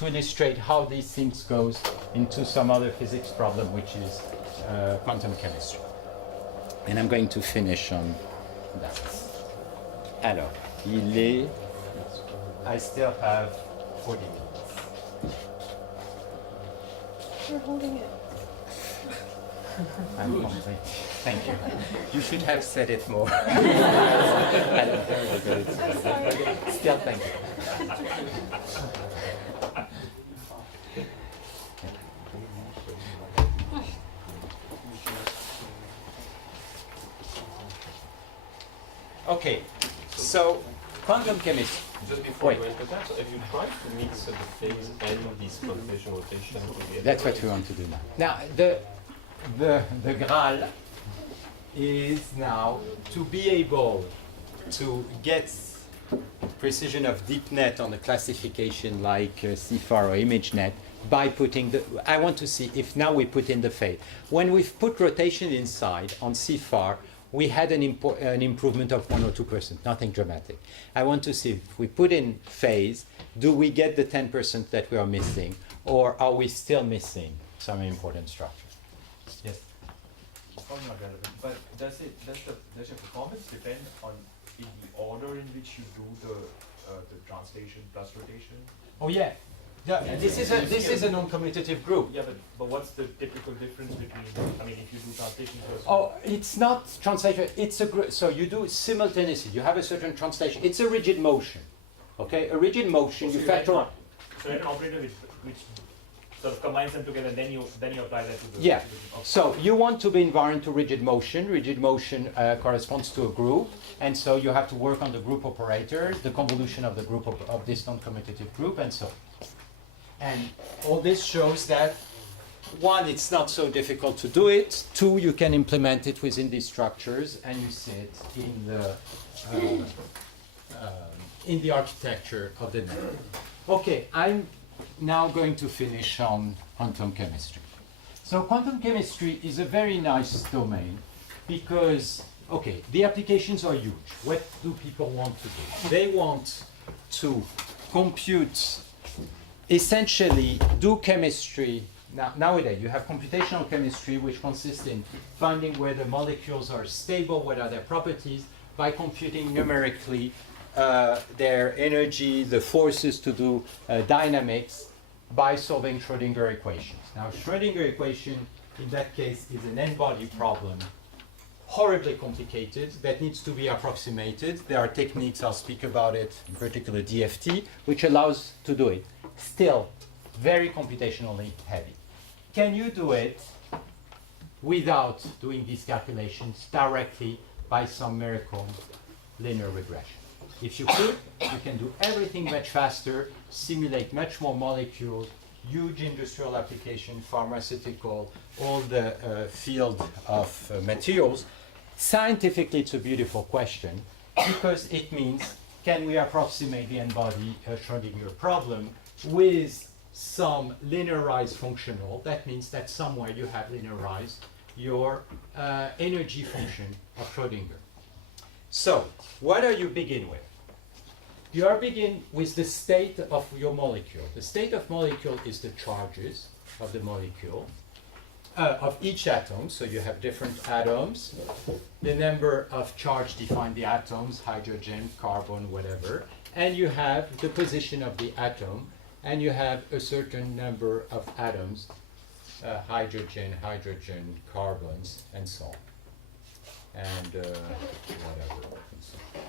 illustrate how these things goes into some other physics problem, which is quantum chemistry. And I'm going to finish on that. Alors, I still have 40 minutes. You're holding it. I'm complete. Thank you. You should have said it more. I'm sorry. Still, thank you. Okay, so quantum chemistry. Just before you enter that, so if you try to mix the phase and this convolution rotation together. That's what we want to do now. Now, the Graal is now to be able to get precision of deep net on a classification like CFAR or ImageNet by putting I want to see if now we put in the phase. When we've put rotation inside on CFAR, we had an improvement of 1 or 2%, nothing dramatic. I want to see if we put in phase, do we get the 10% that we are missing, or are we still missing some important structure? Yes? It's probably not relevant, but does your performance depend on in the order in which you do the translation plus rotation? Oh yeah. Yeah, this is a non-commutative group. Yeah, but what's the typical difference between, I mean, if you do translation first? Oh, it's not translation, it's a group. So you do simultaneously, you have a certain translation. It's a rigid motion, Okay, a rigid motion, So you you write factor. not. So you write an operator which sort of combines them together, then you apply that to the. Yeah. to the- okay. So you want to be invariant to rigid motion. Rigid motion corresponds to a group, and so you have to work on the group operator, the convolution of the group of this non-commutative group, and so on. And all this shows that, one, it's not so difficult to do it. Two, you can implement it within these structures, and you see it in the architecture of the network. Okay, I'm now going to finish on quantum chemistry. So quantum chemistry is a very nice domain because, okay, the applications are huge. What do people want to do? They want to compute, essentially do chemistry. Nowadays, you have computational chemistry, which consists in finding whether molecules are stable, what are their properties, by computing numerically their energy, the forces to do dynamics, by solving Schrödinger equations. Now, Schrödinger equation, in that case, is an n-body problem, horribly complicated, that needs to be approximated. There are techniques, I'll speak about it, in particular DFT, which allows to do it. Still, very computationally heavy. Can you do it without doing these calculations directly by some miracle linear regression? If you could, you can do everything much faster, simulate much more molecules, huge industrial application, pharmaceutical, all the field of materials. Scientifically, it's a beautiful question because it means, can we approximate the n-body Schrödinger problem with some linearized functional? That means that somewhere you have linearized your energy function of Schrödinger. So, what do you begin with? You are begin with the state of your molecule. The state of molecule is the charges of the molecule, of each atom. So you have different atoms. The number of charge define the atoms, hydrogen, carbon, whatever. And you have the position of the atom, and you have a certain number of atoms, hydrogen, carbons, and so on. And whatever. And so on.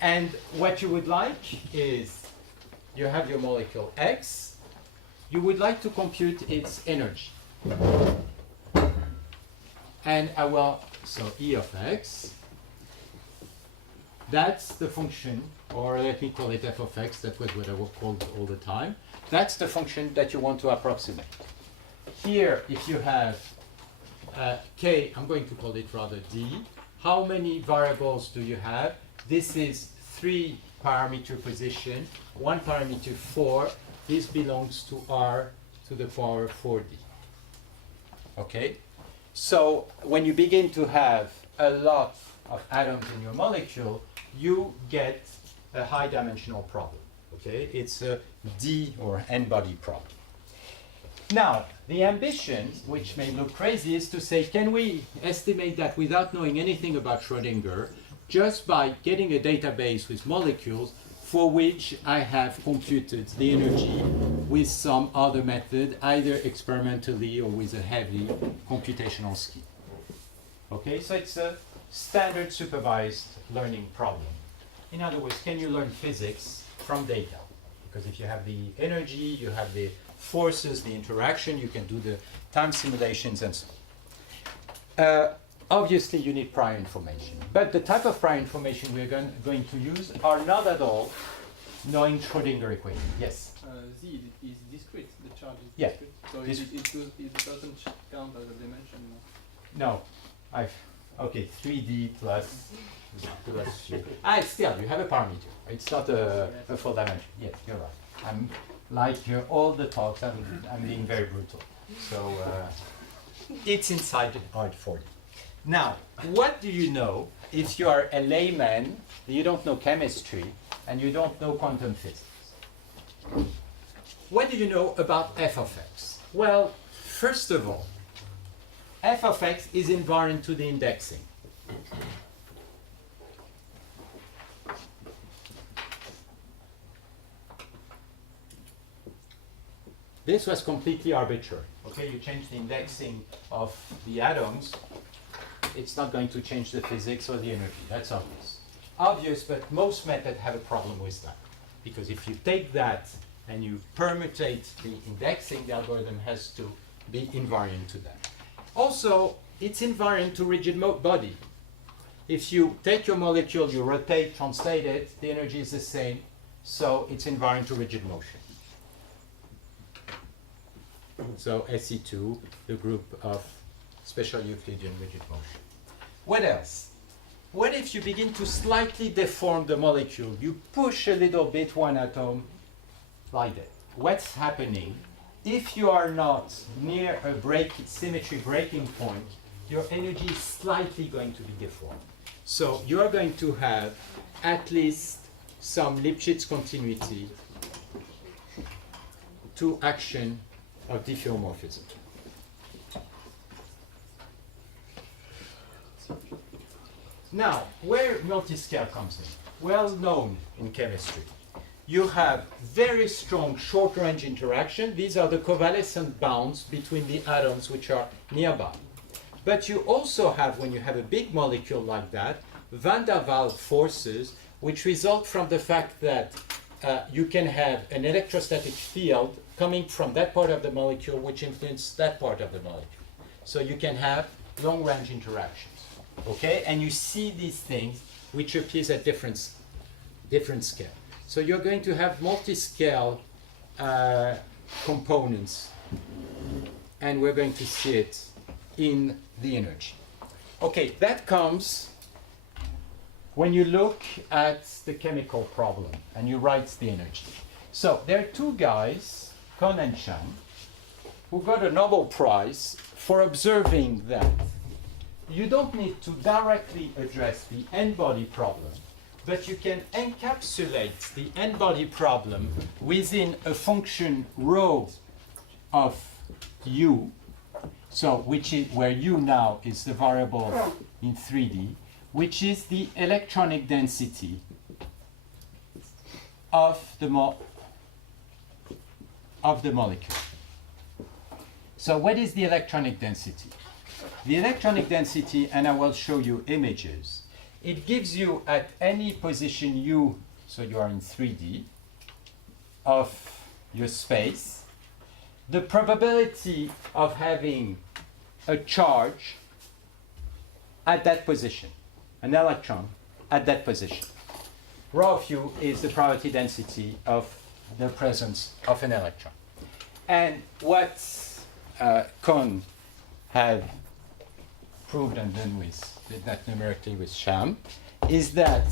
And what you would like is, you have your molecule X, you would like to compute its energy. And so E of X, that's the function, or let me call it f of x, that was what I called all the time. That's the function that you want to approximate. Here, if you have k, I'm going to call it rather d, how many variables do you have? This is 3 parameter position, 1 parameter 4. This belongs to r to the power 4d. Okay? So when you begin to have a lot of atoms in your molecule, you get a high dimensional problem. Okay? It's a d or n-body problem. Now, the ambition, which may look crazy, is to say, can we estimate that without knowing anything about Schrödinger, just by getting a database with molecules for which I have computed the energy with some other method, either experimentally or with a heavy computational scheme. Okay, so it's a standard supervised learning problem. In other words, can you learn physics from data? Because if you have the energy, you have the forces, the interaction, you can do the time simulations and so on. Obviously, you need prior information. But the type of prior information we're going to use are not at all knowing Schrödinger equation. Yes? Z is discrete, the charge is Yeah. discrete. So it doesn't count as a dimension. No. Okay, 3D plus few. Still, you have a parameter. It's not a full dimension. Yes, you're right. I'm like all the talks, I'm being very brutal. So it's inside R40. Now, what do you know if you are a layman, you don't know chemistry, and you don't know quantum physics? What do you know about f of x? Well, first of all, f of x is invariant to the indexing. This was completely arbitrary. Okay, you change the indexing of the atoms, it's not going to change the physics or the energy. That's obvious. obvious, but most methods have a problem with that. Because if you take that and you permutate the indexing, the algorithm has to be invariant to that. Also, it's invariant to rigid body. If you take your molecule, you rotate, translate it, the energy is the same, so it's invariant to rigid motion. So SE2, the group of special Euclidean rigid motion. What else? What if you begin to slightly deform the molecule? You push a little bit one atom like that. What's happening? If you are not near a symmetry breaking point, your energy is slightly going to be deformed. So you are going to have at least some Lipschitz continuity to action of diffeomorphism. Now, where multiscale comes in? Well known in chemistry. You have very strong short-range interaction. These are the covalescent bonds between the atoms which are nearby. But you also have, when you have a big molecule like that, van der Waals forces which result from the fact that you can have an electrostatic field coming from that part of the molecule which influences that part of the molecule. So you can have long-range interactions. Okay, and you see these things which appears at different scale. So you're going to have multi-scale components, and we're going to see it in the energy. Okay, that comes when you look at the chemical problem and you write the energy. So there are two guys, Cohn and Chang, who got a Nobel Prize for observing that you don't need to directly address the n-body problem, but you can encapsulate the n-body problem within a function rho of u, so which is where u now is the variable in 3D, which is the electronic density of the molecule. So what is the electronic density? The electronic density, and I will show you images, it gives you at any position u, so you are in 3D, of your space, the probability of having a charge at that position, an electron at that position. Rho of u is the probability density of the presence of an electron. And what Cohn had proved and then did that numerically with Sham, is that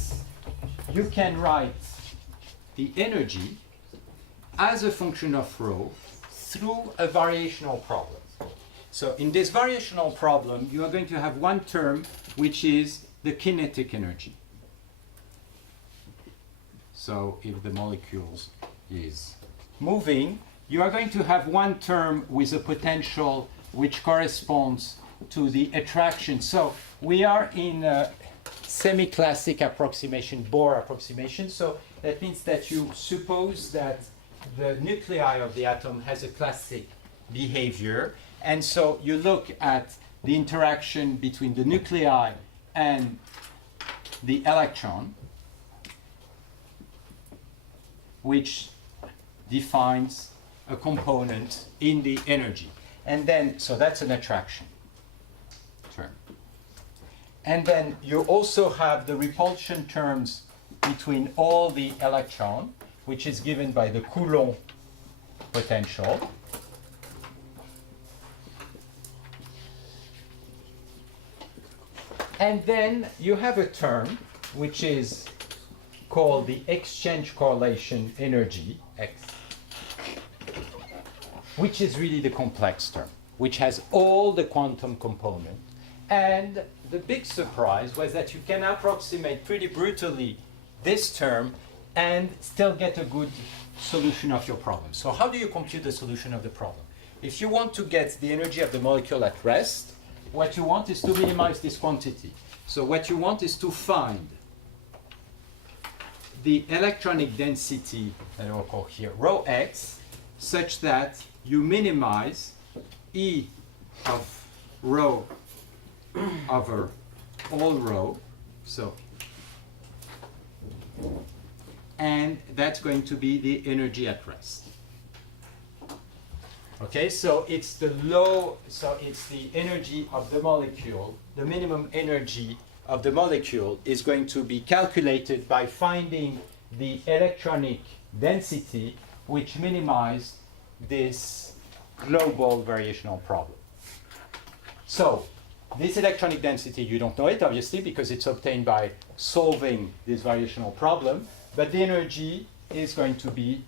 you can write the energy as a function of rho through a variational problem. So in this variational problem, you are going to have one term which is the kinetic energy. So if the molecules is moving, you are going to have one term with a potential which corresponds to the attraction. So we are in a semi-classic approximation, Bohr approximation. So that means that you suppose that the nuclei of the atom has a classic behavior. And so you look at the interaction between the nuclei and the electron, which defines a component in the energy. And then, so that's an attraction term. And then you also have the repulsion terms between all the electron, which is given by the Coulomb potential. And then you have a term which is called the exchange correlation energy, X, which is really the complex term, which has all the quantum component. And the big surprise was that you can approximate pretty brutally this term and still get a good solution of your problem. So how do you compute the solution of the problem? If you want to get the energy of the molecule at rest, what you want is to minimize this quantity. So what you want is to find the electronic density that I will call here rho x, such that you minimize E of rho over all rho. So and that's going to be the energy at rest. Okay, so it's the energy of the molecule, the minimum energy of the molecule is going to be calculated by finding the electronic density which minimizes this global variational problem. So this electronic density, you don't know it obviously because it's obtained by solving this variational problem, but the energy is going to be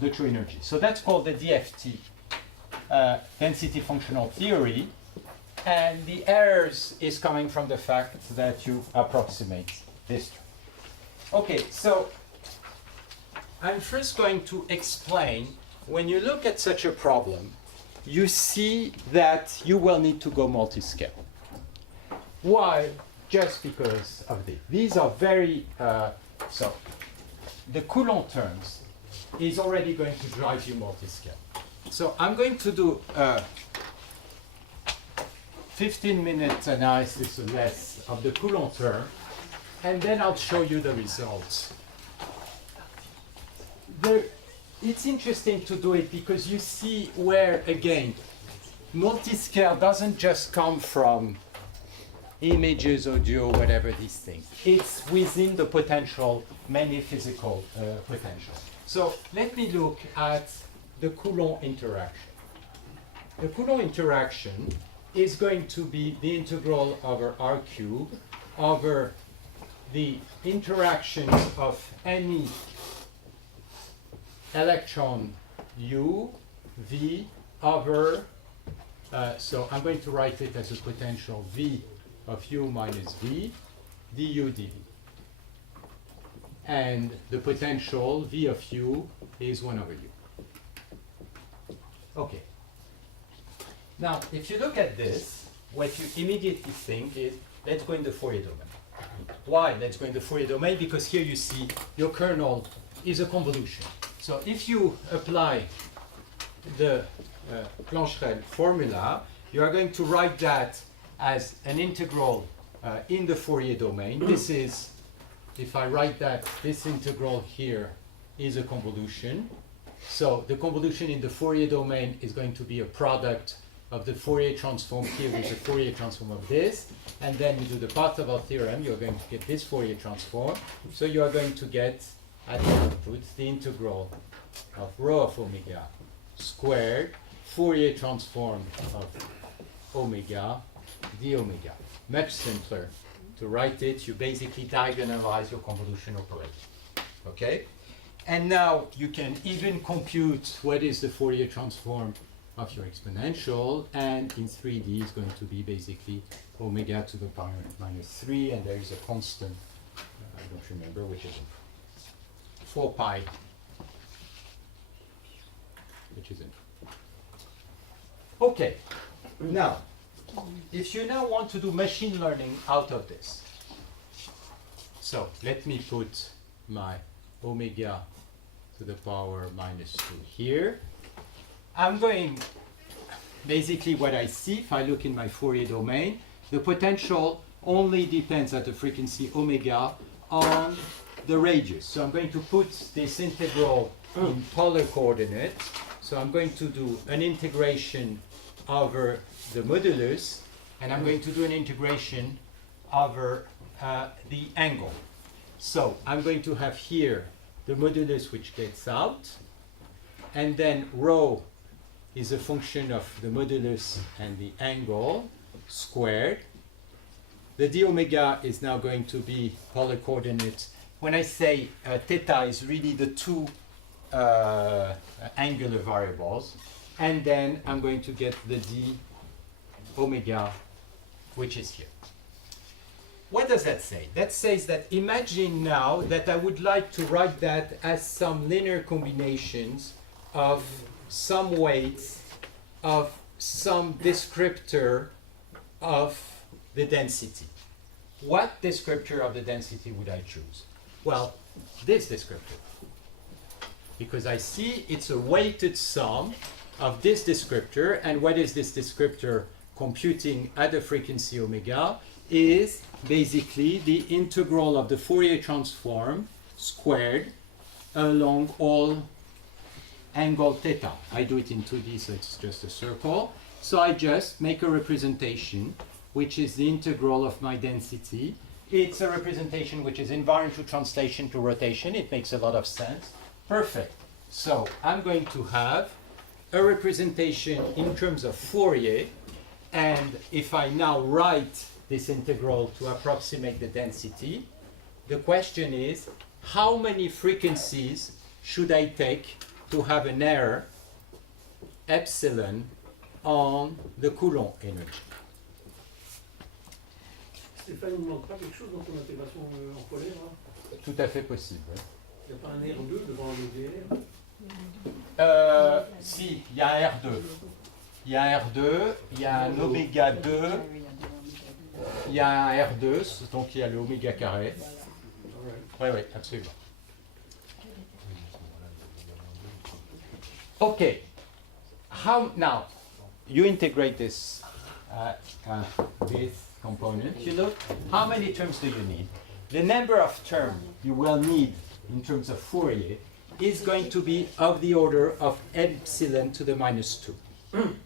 the true energy. So that's called the DFT, density functional theory, and the errors is coming from the fact that you approximate this term. Okay, so I'm first going to explain, when you look at such a problem, you see that you will need to go multi-scale. Why? Just because of this. These are very, so the Coulomb terms is already going to drive you multi-scale. So I'm going to do a 15-minute analysis or less of the Coulomb term, and then I'll show you the results. It's interesting to do it because you see where, again, multi-scale doesn't just come from images, audio, whatever these things. It's within the potential, many physical potential. So let me look at the Coulomb interaction. The Coulomb interaction is going to be the integral over r cubed over the interactions of any electron u, v, over, so I'm going to write it as a potential v of u minus v, du dv. And the potential v of u is 1 over u. Okay. Now, if you look at this, what you immediately think is, let's go in the Fourier domain. Why let's go in the Fourier domain? Because here you see your kernel is a convolution. So if you apply the Plancherel formula, you are going to write that as an integral in the Fourier domain. This is, if I write that, this integral here is a convolution. So the convolution in the Fourier domain is going to be a product of the Fourier transform here with the Fourier transform of this, and then you do the Parseval theorem, you're going to get this Fourier transform. So you are going to get, at the output, the integral of rho of omega squared, Fourier transform of omega, d omega. Much simpler to write it. You basically diagonalize your convolution operator. Okay? And now you can even compute what is the Fourier transform of your exponential, and in 3D is going to be basically omega to the power minus 3, and there is a constant, I don't remember which is 4 pi, which is in. Okay, now, if you now want to do machine learning out of this, so let me put my omega to the power minus 2 here. I'm going, basically what I see, if I look in my Fourier domain, the potential only depends at the frequency omega on the radius. So I'm going to put this integral in polar coordinates. So I'm going to do an integration over the modulus, and I'm going to do an integration over the angle. So I'm going to have here the modulus which gets out, and then rho is a function of the modulus and the angle squared. The d omega is now going to be polar coordinates. When I say theta is really the two angular variables, and then I'm going to get the d omega, which is here. What does that say? That says that imagine now that I would like to write that as some linear combinations of some weights of some descriptor of the density. What descriptor of the density would I choose? Well, this descriptor. Because I see it's a weighted sum of this descriptor, and what is this descriptor computing at the frequency omega is basically the integral of the Fourier transform squared along all angle theta. I do it in 2D, so it's just a circle. So I just make a representation, which is the integral of my density. It's a representation which is invariant to translation to rotation. It makes a lot of sense. Perfect. So I'm going to have a representation in terms of Fourier. And if I now write this integral to approximate the density, the question is, how many frequencies should I take to have an error epsilon on the Coulomb energy? Stéphane, il ne manque pas quelque chose dans ton intégration en polaire hein? Tout à fait possible. Il n'y a pas un R2 devant un VR? Si, il y a un R2. Il y a un R2, il y a un oméga 2, il y a un R2, donc il y a le oméga carré. Oui, oui, absolument. Okay, how now you integrate this this component. You look, how many terms do you need? The number of terms you will need in terms of Fourier is going to be of the order of epsilon to the minus 2.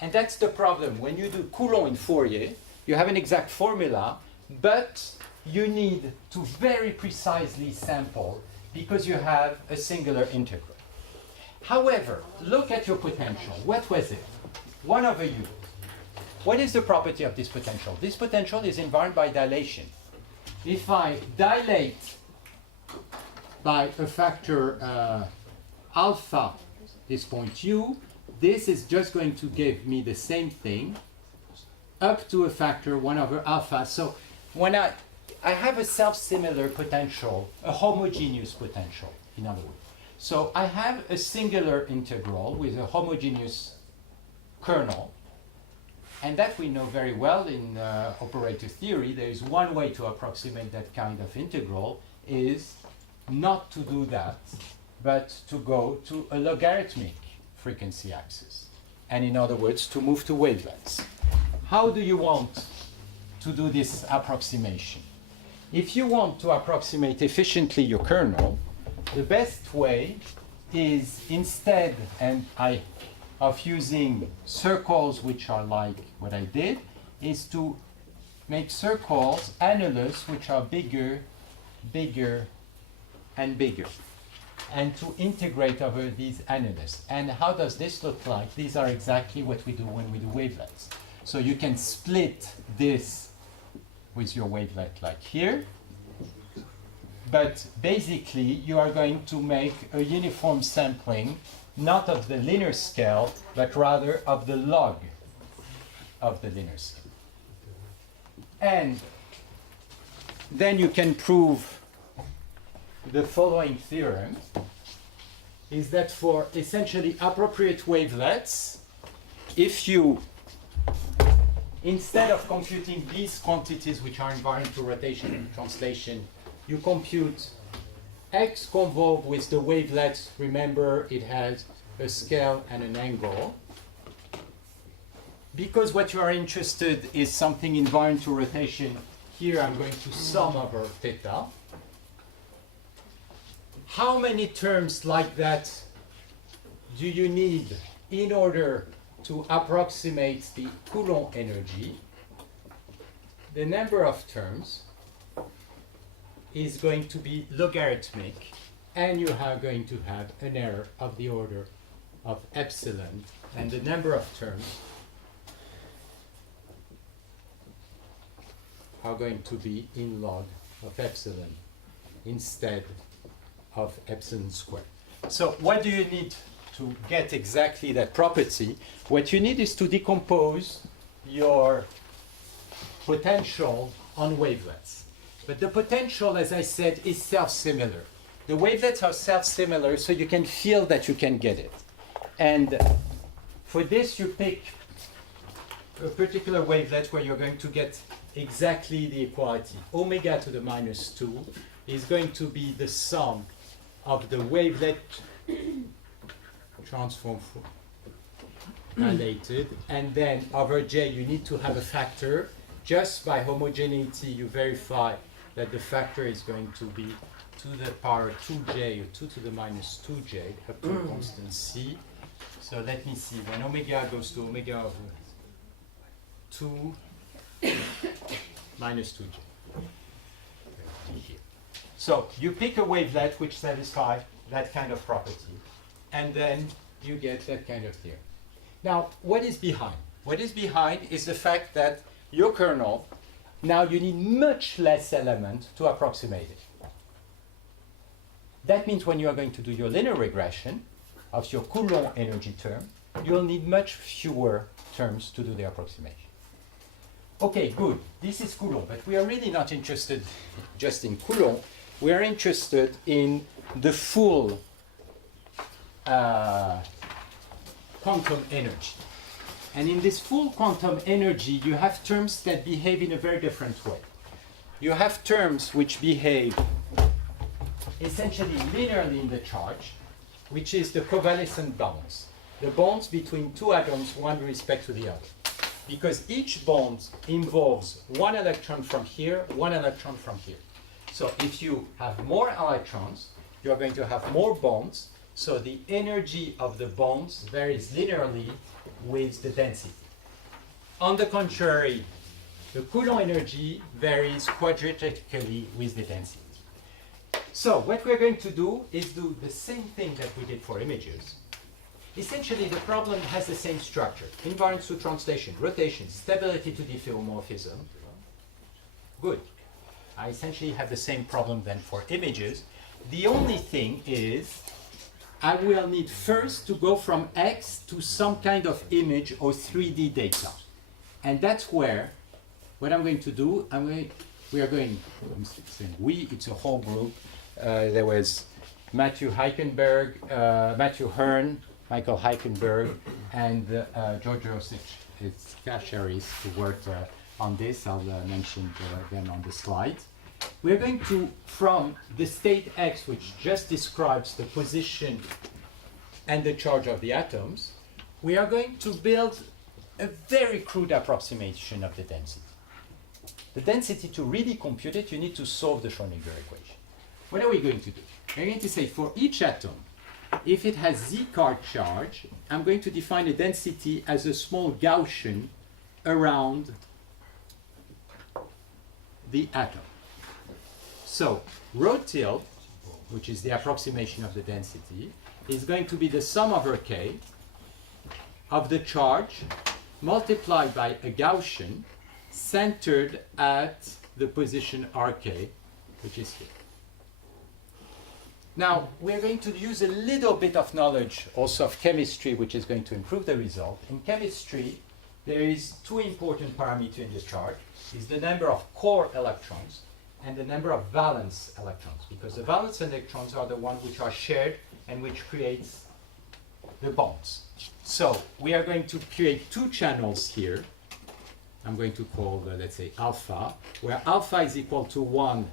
And that's the problem. When you do Coulomb in Fourier, you have an exact formula, but you need to very precisely sample because you have a singular integral. However, look at your potential. What was it? 1 over u. What is the property of this potential? This potential is invariant by dilation. If I dilate by a factor alpha this point u, this is just going to give me the same thing up to a factor 1 over alpha. So when I have a self-similar potential, a homogeneous potential, in other words. So I have a singular integral with a homogeneous kernel, and that we know very well in operator theory. There is one way to approximate that kind of integral is not to do that, but to go to a logarithmic frequency axis. And in other words, to move to wavelengths. How do you want to do this approximation? If you want to approximate efficiently your kernel, the best way is instead of using circles which are like what I did, is to make circles annulus which are bigger, bigger, and bigger, and to integrate over these annulus. And how does this look like? These are exactly what we do when we do wavelets. So you can split this with your wavelet like here, but basically you are going to make a uniform sampling, not of the linear scale, but rather of the log of the linear scale. And then you can prove the following theorem, is that for essentially appropriate wavelets, if you, instead of computing these quantities which are invariant to rotation and translation, you compute x convolve with the wavelet. Remember, it has a scale and an angle. Because what you are interested is something invariant to rotation, here I'm going to sum over theta. How many terms like that do you need in order to approximate the Coulomb energy? The number of terms is going to be logarithmic, and you are going to have an error of the order of epsilon, and the number of terms are going to be in log of epsilon instead of epsilon squared. So what do you need to get exactly that property? What you need is to decompose your potential on wavelets. But the potential, as I said, is self-similar. The wavelets are self-similar, so you can feel that you can get it. And for this, you pick a particular wavelet where you're going to get exactly the equality. Omega to the minus 2 is going to be the sum of the wavelet transform dilated, and then over j you need to have a factor. Just by homogeneity you verify that the factor is going to be to the power 2j or 2 to the minus 2j up to a constant c. So let me see, when omega goes to omega of 2 minus 2j. Here. So you pick a wavelet which satisfies that kind of property, and then you get that kind of theorem. Now, what is behind? What is behind is the fact that your kernel, now you need much less element to approximate it. That means when you are going to do your linear regression of your Coulomb energy term, you'll need much fewer terms to do the approximation. Okay, good. This is Coulomb, but we are really not interested just in Coulomb. We are interested in the full quantum energy. And in this full quantum energy, you have terms that behave in a very different way. You have terms which behave essentially linearly in the charge, which is the covalescent bonds, the bonds between two atoms, one with respect to the other. Because each bond involves one electron from here, one electron from here. So if you have more electrons, you are going to have more bonds, so the energy of the bonds varies linearly with the density. On the contrary, the Coulomb energy varies quadratically with the density. So what we're going to do is do the same thing that we did for images. Essentially, the problem has the same structure. Invariance to translation, rotation, stability to diffeomorphism. Good. I essentially have the same problem then for images. The only thing is I will need first to go from X to some kind of image or 3D data. And that's where, what I'm going to do, I'm saying we, it's a whole group. There was Matthew Heichenberg, Matthew Hearn, Michael Heichenberg, and George Rosic, it's Kasharis, who worked on this. I'll mention them on the slide. We're going to, from the state X, which just describes the position and the charge of the atoms, we are going to build a very crude approximation of the density. The density, to really compute it, you need to solve the Schrödinger equation. What are we going to do? We're going to say for each atom, if it has z-card charge, I'm going to define a density as a small Gaussian around the atom. So rho tilde, which is the approximation of the density, is going to be the sum over k of the charge multiplied by a Gaussian centered at the position rk, which is here. Now, we're going to use a little bit of knowledge also of chemistry, which is going to improve the result. In chemistry, there is two important parameters in the chart. Is the number of core electrons and the number of valence electrons, because the valence electrons are the ones which are shared and which creates the bonds. So we are going to create two channels here. I'm going to call, let's say, alpha, where alpha is equal to 1,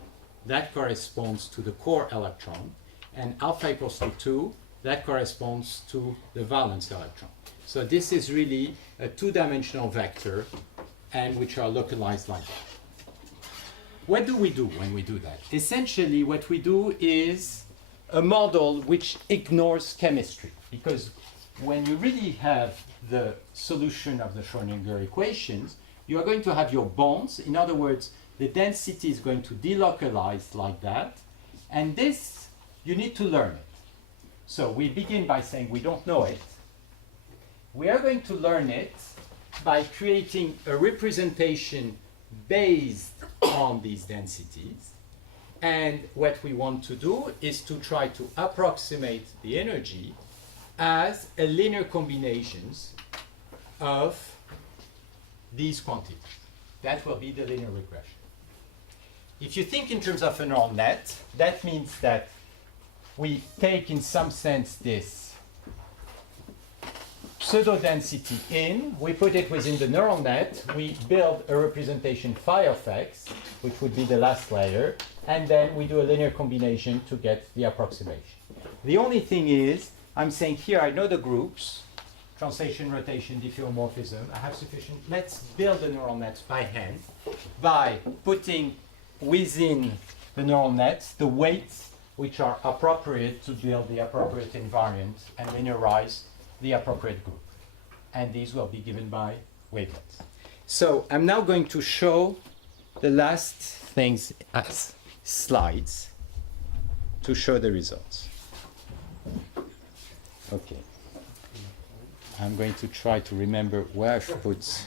that corresponds to the core electron, and alpha equals to 2, that corresponds to the valence electron. So this is really a two-dimensional vector, and which are localized like that. What do we do when we do that? Essentially, what we do is a model which ignores chemistry, because when you really have the solution of the Schrödinger equations, you are going to have your bonds. In other words, the density is going to delocalize like that, and this, you need to learn it. So we begin by saying we don't know it. We are going to learn it by creating a representation based on these densities. And what we want to do is to try to approximate the energy as a linear combinations of these quantities. That will be the linear regression. If you think in terms of a neural net, that means that we take in some sense this pseudo-density in, we put it within the neural net, we build a representation phi of x, which would be the last layer, and then we do a linear combination to get the approximation. The only thing is, I'm saying here I know the groups, translation, rotation, diffeomorphism, I have sufficient. Let's build the neural nets by hand by putting within the neural nets the weights which are appropriate to build the appropriate invariant and linearize the appropriate group. And these will be given by wavelets. So I'm now going to show the last things as slides to show the results. Okay. I'm going to try to remember where I've put.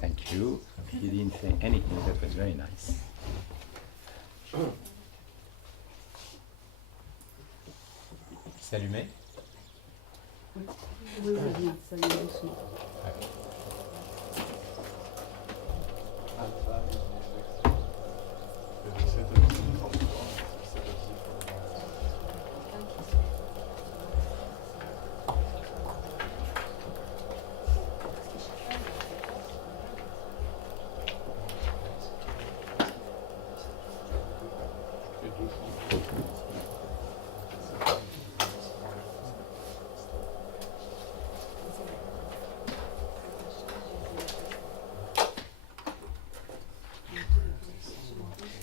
Thank you. You didn't say anything. That was very nice. S'allumer? Oui, oui, ça y est aussi.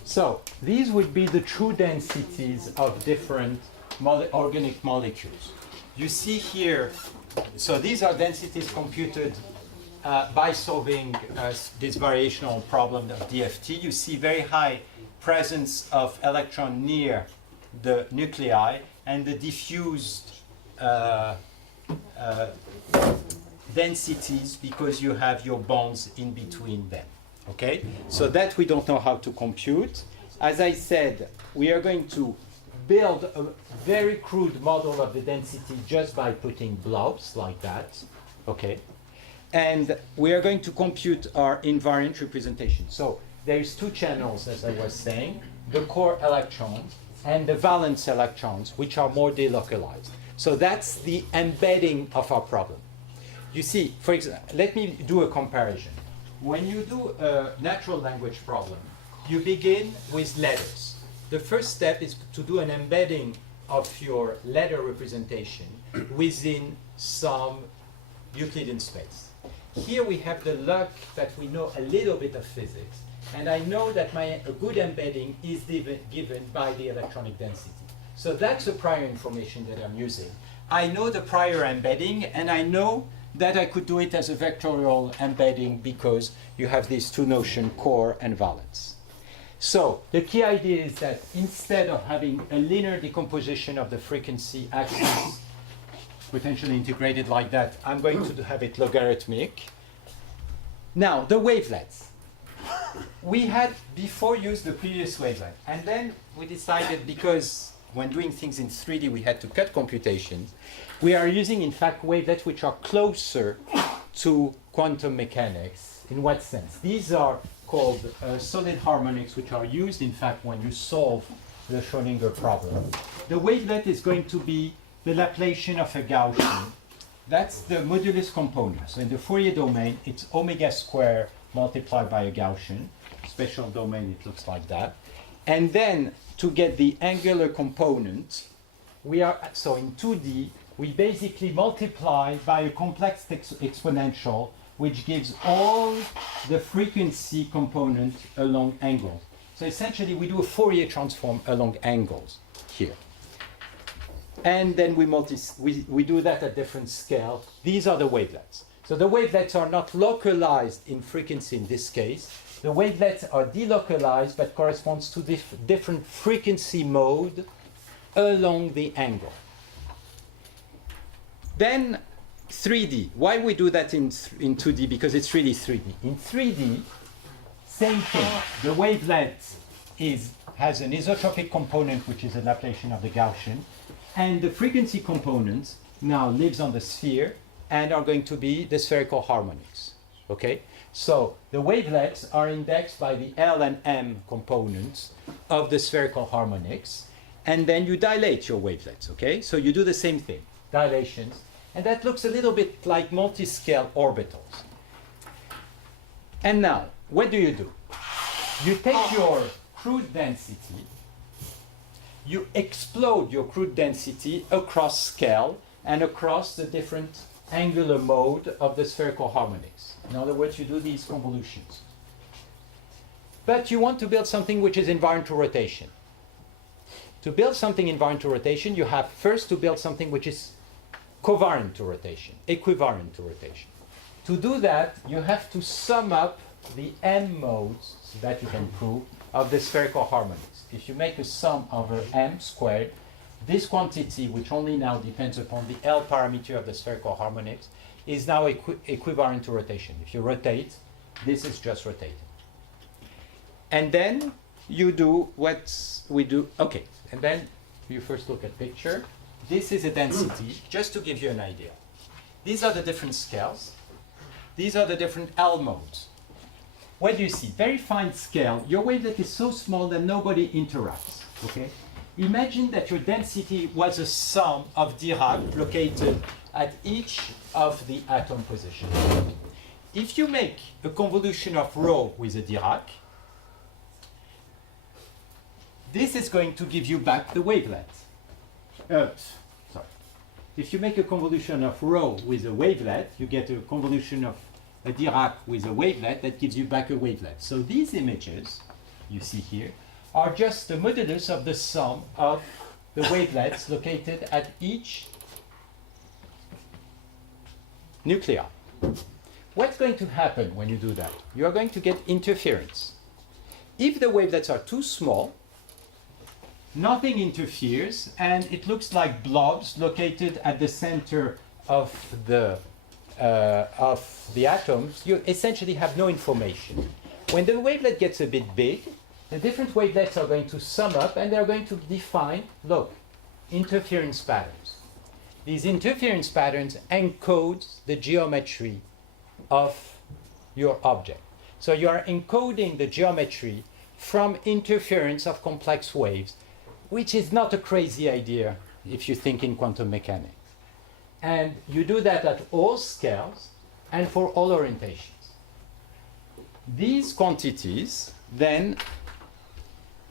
So these would be the true densities of different organic molecules. You see here, so these are densities computed by solving this variational problem of DFT. You see very high presence of electron near the nuclei and the diffused densities because you have your bonds in between them. Okay, so that we don't know how to compute. As I said, we are going to build a very crude model of the density just by putting blobs like that. Okay, and we are going to compute our invariant representation. So there's two channels, as I was saying, the core electrons and the valence electrons, which are more delocalized. So that's the embedding of our problem. You see, for example, let me do a comparison. When you do a natural language problem, you begin with letters. The first step is to do an embedding of your letter representation within some Euclidean space. Here we have the luck that we know a little bit of physics, and I know that a good embedding is given by the electronic density. So that's the prior information that I'm using. I know the prior embedding, and I know that I could do it as a vectorial embedding because you have these two notions, core and valence. So the key idea is that instead of having a linear decomposition of the frequency axis, potentially integrated like that, I'm going to have it logarithmic. Now, the wavelets. We had before used the previous wavelet, and then we decided, because when doing things in 3D we had to cut computations, we are using in fact wavelets which are closer to quantum mechanics. In what sense? These are called solid harmonics, which are used in fact when you solve the Schrödinger problem. The wavelet is going to be the Laplacian of a Gaussian. That's the modulus component. So in the Fourier domain, it's omega square multiplied by a Gaussian. Special domain, it looks like that. And then to get the angular component, so in 2D, we basically multiply by a complex exponential, which gives all the frequency component along angles. So essentially, we do a Fourier transform along angles here. And then we do that at different scale. These are the wavelets. So the wavelets are not localized in frequency in this case. The wavelets are delocalized, but corresponds to different frequency mode along the angle. Then 3D. Why we do that in 2D? Because it's really 3D. In 3D, same thing. The wavelet has an isotropic component, which is a Laplacian of the Gaussian, and the frequency component now lives on the sphere and are going to be the spherical harmonics. Okay? So the wavelets are indexed by the L and M components of the spherical harmonics, and then you dilate your wavelets. Okay? So you do the same thing, dilations. And that looks a little bit like multi-scale orbitals. And now, what do? You take your crude density, you explode your crude density across scale and across the different angular mode of the spherical harmonics. In other words, you do these convolutions. But you want to build something which is invariant to rotation. To build something invariant to rotation, you have first to build something which is covariant to rotation, equivariant to rotation. To do that, you have to sum up the m modes that you can prove of the spherical harmonics. If you make a sum over m squared, this quantity, which only now depends upon the L parameter of the spherical harmonics, is now equivariant to rotation. If you rotate, this is just rotating. And then you do what we do. Okay, and then you first look at picture. This is a density, just to give you an idea. These are the different scales. These are the different L modes. What do you see? Very fine scale. Your wavelet is so small that nobody interacts. Okay? Imagine that your density was a sum of Dirac located at each of the atom positions. If you make a convolution of rho with a Dirac, this is going to give you back the wavelet. Sorry. If you make a convolution of rho with a wavelet, you get a convolution of a Dirac with a wavelet that gives you back a wavelet. So these images you see here are just the modulus of the sum of the wavelets located at each nuclei. What's going to happen when you do that? You are going to get interference. If the wavelets are too small, nothing interferes, and it looks like blobs located at the center of the atoms. You essentially have no information. When the wavelet gets a bit big, the different wavelets are going to sum up, and they're going to define, look, interference patterns. These interference patterns encode the geometry of your object. So you are encoding the geometry from interference of complex waves, which is not a crazy idea if you think in quantum mechanics. And you do that at all scales and for all orientations. These quantities, then,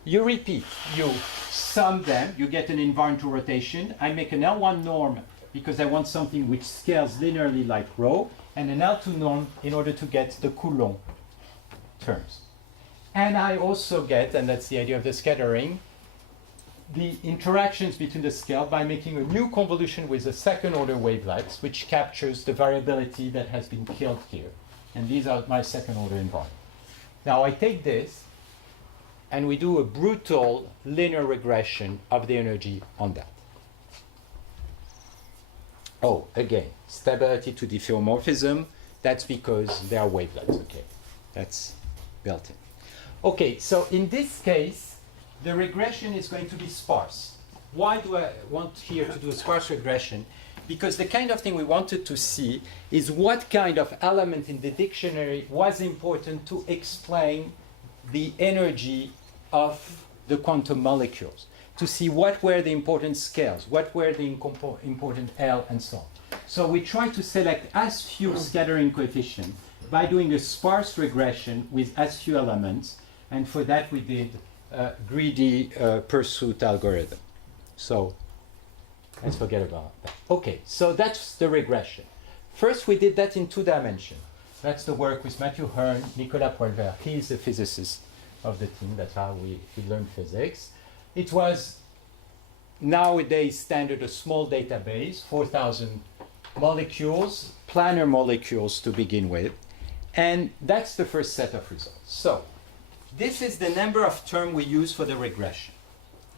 you repeat. You sum them, you get an invariant to rotation. I make an L1 norm because I want something which scales linearly like rho, and an L2 norm in order to get the Coulomb terms. And I also get, and that's the idea of the scattering, the interactions between the scale by making a new convolution with a second order wavelets, which captures the variability that has been killed here. And these are my second order invariant. Now I take this and we do a brutal linear regression of the energy on that. Oh, again, stability to diffeomorphism. That's because they are wavelets, okay? That's built in. Okay, so in this case, the regression is going to be sparse. Why do I want here to do a sparse regression? Because the kind of thing we wanted to see is what kind of element in the dictionary was important to explain the energy of the quantum molecules, to see what were the important scales, what were the important L, and so on. So we try to select as few scattering coefficients by doing a sparse regression with as few elements, and for that we did greedy pursuit algorithm. So let's forget about that. Okay, so that's the regression. First, we did that in 2 dimensions. That's the work with Matthew Hearn, Nicolas Poelvert. He is the physicist of the team. That's how we learned physics. It was nowadays standard a small database, 4,000 molecules, planar molecules to begin with. And that's the first set of results. So this is the number of terms we use for the regression.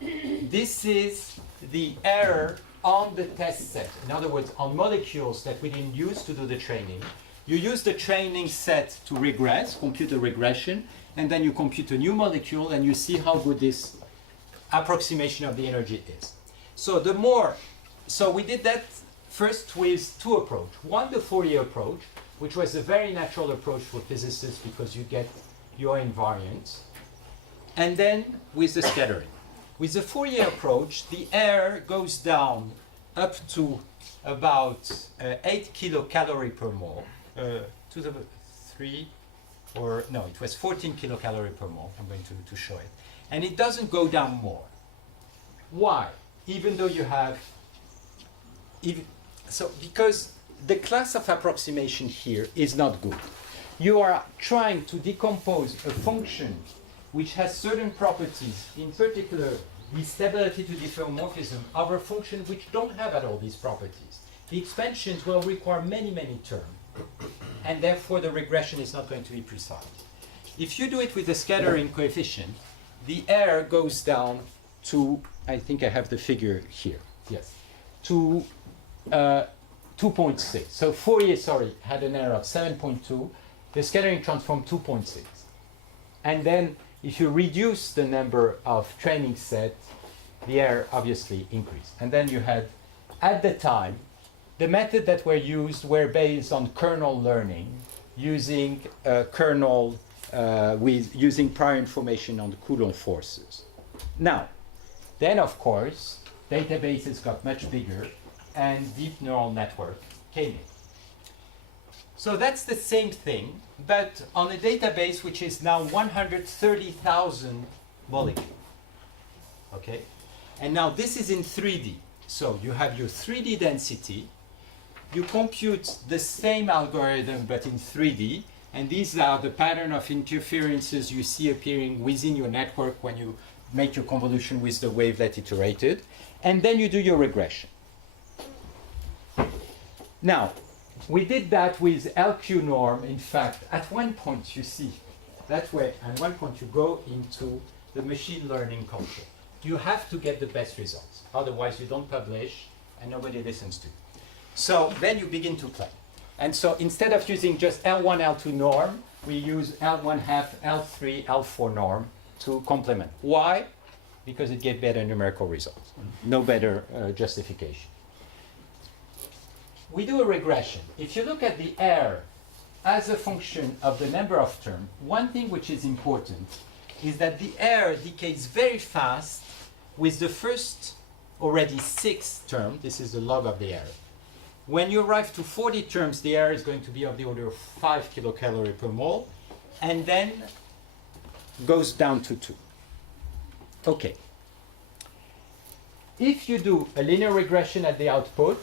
This is the error on the test set. In other words, on molecules that we didn't use to do the training. You use the training set to regress, compute a regression, and then you compute a new molecule and you see how good this approximation of the energy is. So we did that first with 2 approaches. One, the Fourier approach, which was a very natural approach for physicists because you get your invariants. And then with the scattering. With the Fourier approach, the error goes down up to about 8 kilocalorie per mole, to the 3, or no, it was 14 kilocalorie per mole. I'm going to show it. And it doesn't go down more. Why? Even though you have, because the class of approximation here is not good. You are trying to decompose a function which has certain properties, in particular the stability to diffeomorphism over functions which don't have at all these properties. The expansions will require many, many terms, and therefore the regression is not going to be precise. If you do it with the scattering coefficient, the error goes down to, I think I have the figure here, yes, to 2.6. So Fourier, had an error of 7.2, the scattering transform 2.6. And then if you reduce the number of training sets, the error obviously increased. And then you had, at the time, the method that were used were based on kernel learning, using using prior information on the Coulomb forces. Now, then of course, databases got much bigger and deep neural network came in. So that's the same thing, but on a database which is now 130,000 molecules. Okay? And now this is in 3D. So you have your 3D density, you compute the same algorithm but in 3D, and these are the pattern of interferences you see appearing within your network when you make your convolution with the wavelet iterated, and then you do your regression. Now, we did that with LQ norm. In fact, at one point you see, that way, at one point you go into the machine learning culture. You have to get the best results. Otherwise, you don't publish and nobody listens to you. So then you begin to play. And so instead of using just L1, L2 norm, we use L1 half, L3, L4 norm to complement. Why? Because it gave better numerical results. No better justification. We do a regression. If you look at the error as a function of the number of terms, one thing which is important is that the error decays very fast with the first already 6 term. This is the log of the error. When you arrive to 40 terms, the error is going to be of the order of 5 kilocalorie per mole, and then goes down to 2. Okay. If you do a linear regression at the output,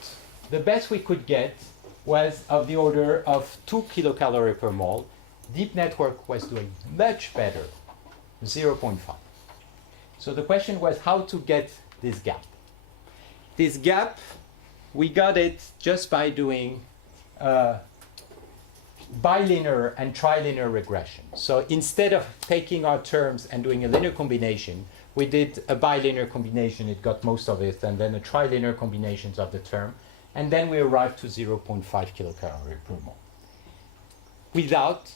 the best we could get was of the order of 2 kilocalorie per mole. Deep network was doing much better, 0.5. So the question was how to get this gap. This gap, we got it just by doing bilinear and trilinear regression. So instead of taking our terms and doing a linear combination, we did a bilinear combination, it got most of it, and then a trilinear combinations of the term. And then we arrived to 0.5 kilocalorie per mole without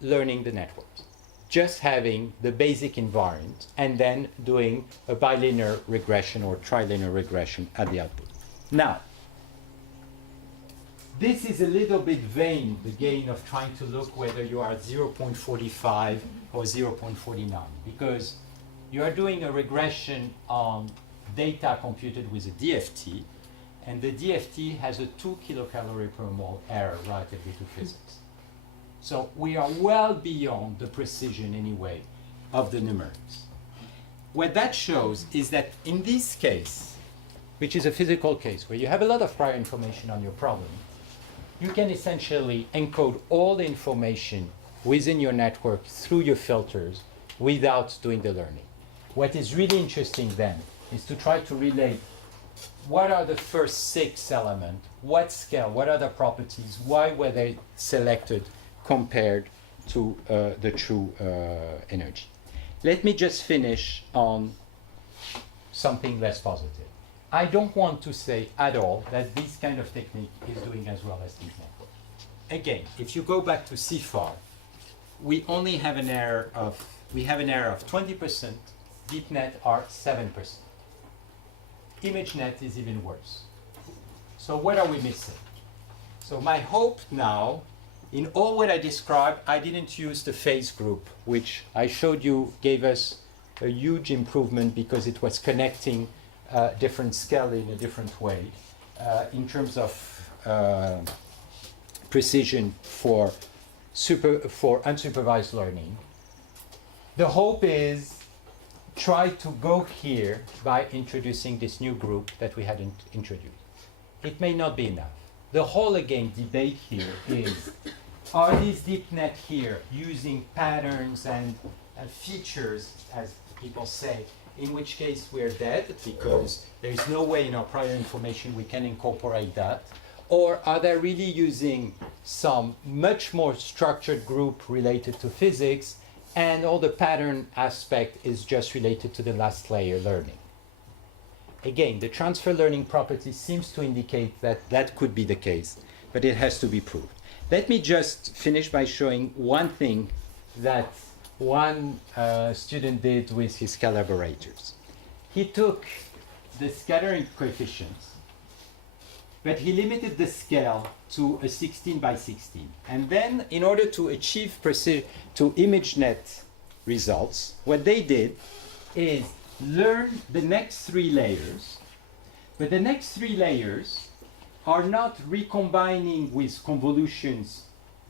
learning the networks, just having the basic invariant and then doing a bilinear regression or trilinear regression at the output. Now, this is a little bit vain, the gain of trying to look whether you are at 0.45 or 0.49, because you are doing a regression on data computed with a DFT, and the DFT has a 2 kilocalorie per mole error relatively to physics. So we are well beyond the precision, anyway, of the numerics. What that shows is that in this case, which is a physical case, where you have a lot of prior information on your problem, you can essentially encode all the information within your network through your filters without doing the learning. What is really interesting then is to try to relate what are the first 6 elements, what scale, what are the properties, why were they selected compared to the true energy. Let me just finish on something less positive. I don't want to say at all that this kind of technique is doing as well as deep network. Again, if you go back to CFAR, we only have an error of 20%, DeepNet are 7%. ImageNet is even worse. So what are we missing? So my hope now, in all what I described, I didn't use the phase group, which I showed you gave us a huge improvement because it was connecting different scale in a different way in terms of precision for unsupervised learning. The hope is try to go here by introducing this new group that we hadn't introduced. It may not be enough. The whole, again, debate here is, are these deep net here using patterns and features, as people say, in which case we're dead because there is no way in our prior information we can incorporate that? Or are they really using some much more structured group related to physics, and all the pattern aspect is just related to the last layer learning? Again, the transfer learning property seems to indicate that that could be the case, but it has to be proved. Let me just finish by showing one thing that one student did with his collaborators. He took the scattering coefficients, but he limited the scale to a 16 by 16. And then, in order to achieve to ImageNet results, what they did is learn the next 3 layers, but the next 3 layers are not recombining with convolutions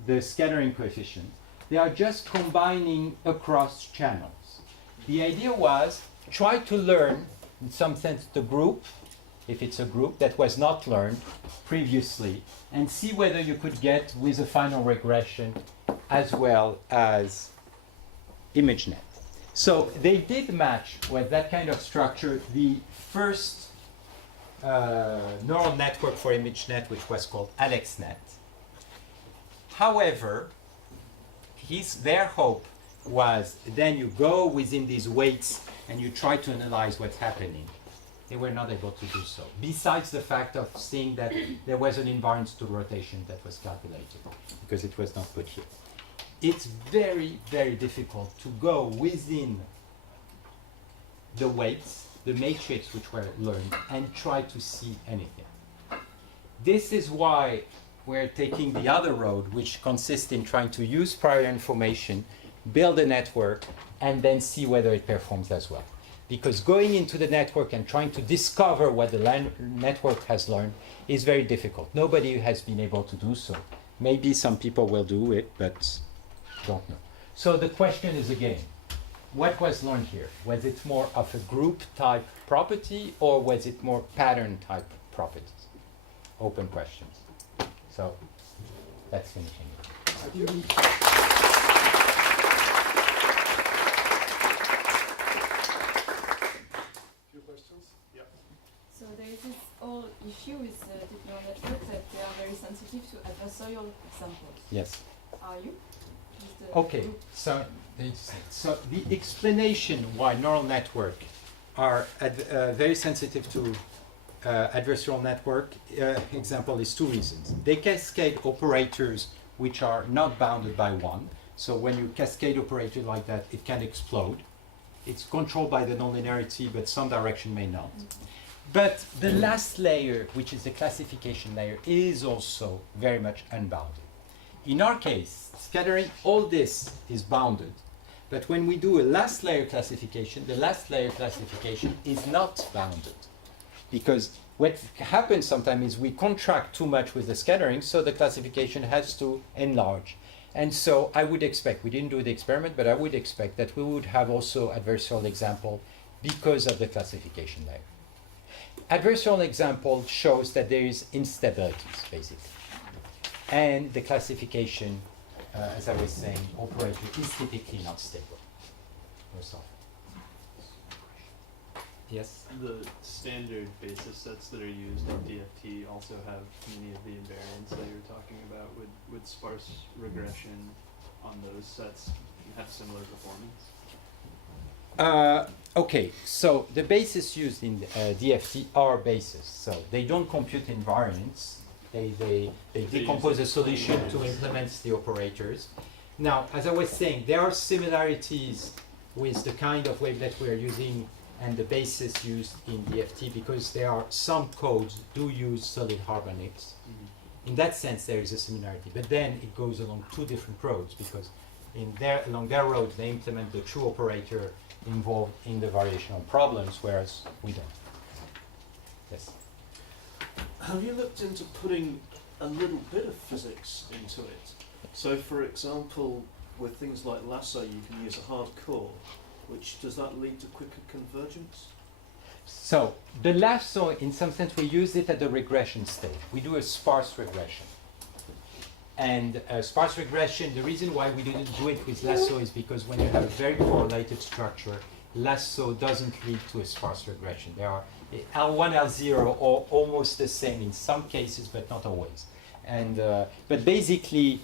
the scattering coefficient. They are just combining across channels. The idea was try to learn, in some sense, the group, if it's a group that was not learned previously, and see whether you could get with a final regression as well as ImageNet. So they did match with that kind of structure the first neural network for ImageNet, which was called AlexNet. However, their hope was then you go within these weights and you try to analyze what's happening. They were not able to do so, besides the fact of seeing that there was an invariance to rotation that was calculated, because it was not put here. It's very, very difficult to go within the weights, the matrix which were learned, and try to see anything. This is why we're taking the other road, which consists in trying to use prior information, build a network, and then see whether it performs as well. Because going into the network and trying to discover what the network has learned is very difficult. Nobody has been able to do so. Maybe some people will do it, but don't know. So the question is again, what was learned here? Was it more of a group type property, or was it more pattern type properties? Open questions. So that's finishing. So there is this whole issue with deep neural networks that they are very sensitive to adversarial examples. Yes. Are you? Okay, so the explanation why neural network are very sensitive to adversarial network example is 2 reasons. They cascade operators which are not bounded by 1. So when you cascade operator like that, it can explode. It's controlled by the nonlinearity, but some direction may not. But the last layer, which is the classification layer, is also very much unbounded. In our case, scattering, all this is bounded. But when we do a last layer classification, the last layer classification is not bounded. Because what happens sometimes is we contract too much with the scattering, so the classification has to enlarge. And so I would expect, we didn't do the experiment, but I would expect that we would have also adversarial example because of the classification layer. Adversarial example shows that there is instabilities, basically. And the classification, as I was saying, operator is typically not stable. Yes? The standard basis sets that are used in DFT also have many of the invariants that you're talking about. Would sparse regression on those sets have similar performance? Okay, so the bases used in DFT are bases. So they don't compute invariants. They decompose a solution to implement the operators. Now, as I was saying, there are similarities with the kind of wavelet we are using and the basis used in DFT, because there are some codes do use solid harmonics. In that sense, there is a similarity. But then it goes along 2 different roads, because along their road, they implement the true operator involved in the variational problems, whereas we don't. Yes? Have you looked into putting a little bit of physics into it? So, for example, with things like lasso, you can use a hard core. Does that lead to quicker convergence? So the lasso, in some sense, we use it at the regression stage. We do a sparse regression. And sparse regression, the reason why we didn't do it with lasso is because when you have a very correlated structure, lasso doesn't lead to a sparse regression. There are L1, L0 are almost the same in some cases, but not always. And but basically,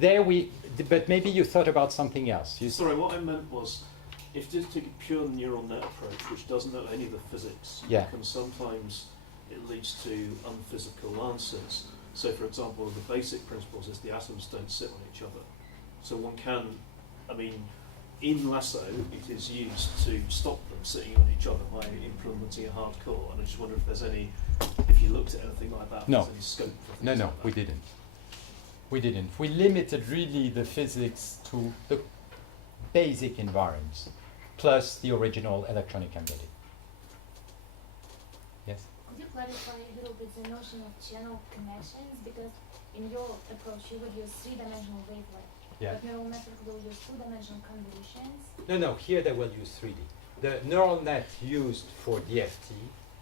but maybe you thought about something else. Sorry, what I meant was, if you take a pure neural net approach, which doesn't know any of the physics, can sometimes it leads to unphysical answers. So, for example, the basic principles is the atoms don't sit on each other. So one can, I mean, in Lasso, it is used to stop them sitting on each other by implementing a hard core. And I just wonder if there's any, if you looked at anything like that, No. there's any scope for things No, like that. we didn't. We didn't. We limited really the physics to the basic invariants, plus the original electronic embedding. Yes? Could you clarify a little bit the notion of channel connections? Because in your approach you would use three-dimensional wavelet, but neural network will use two-dimensional convolutions. No, here they will use 3D. The neural net used for DFT.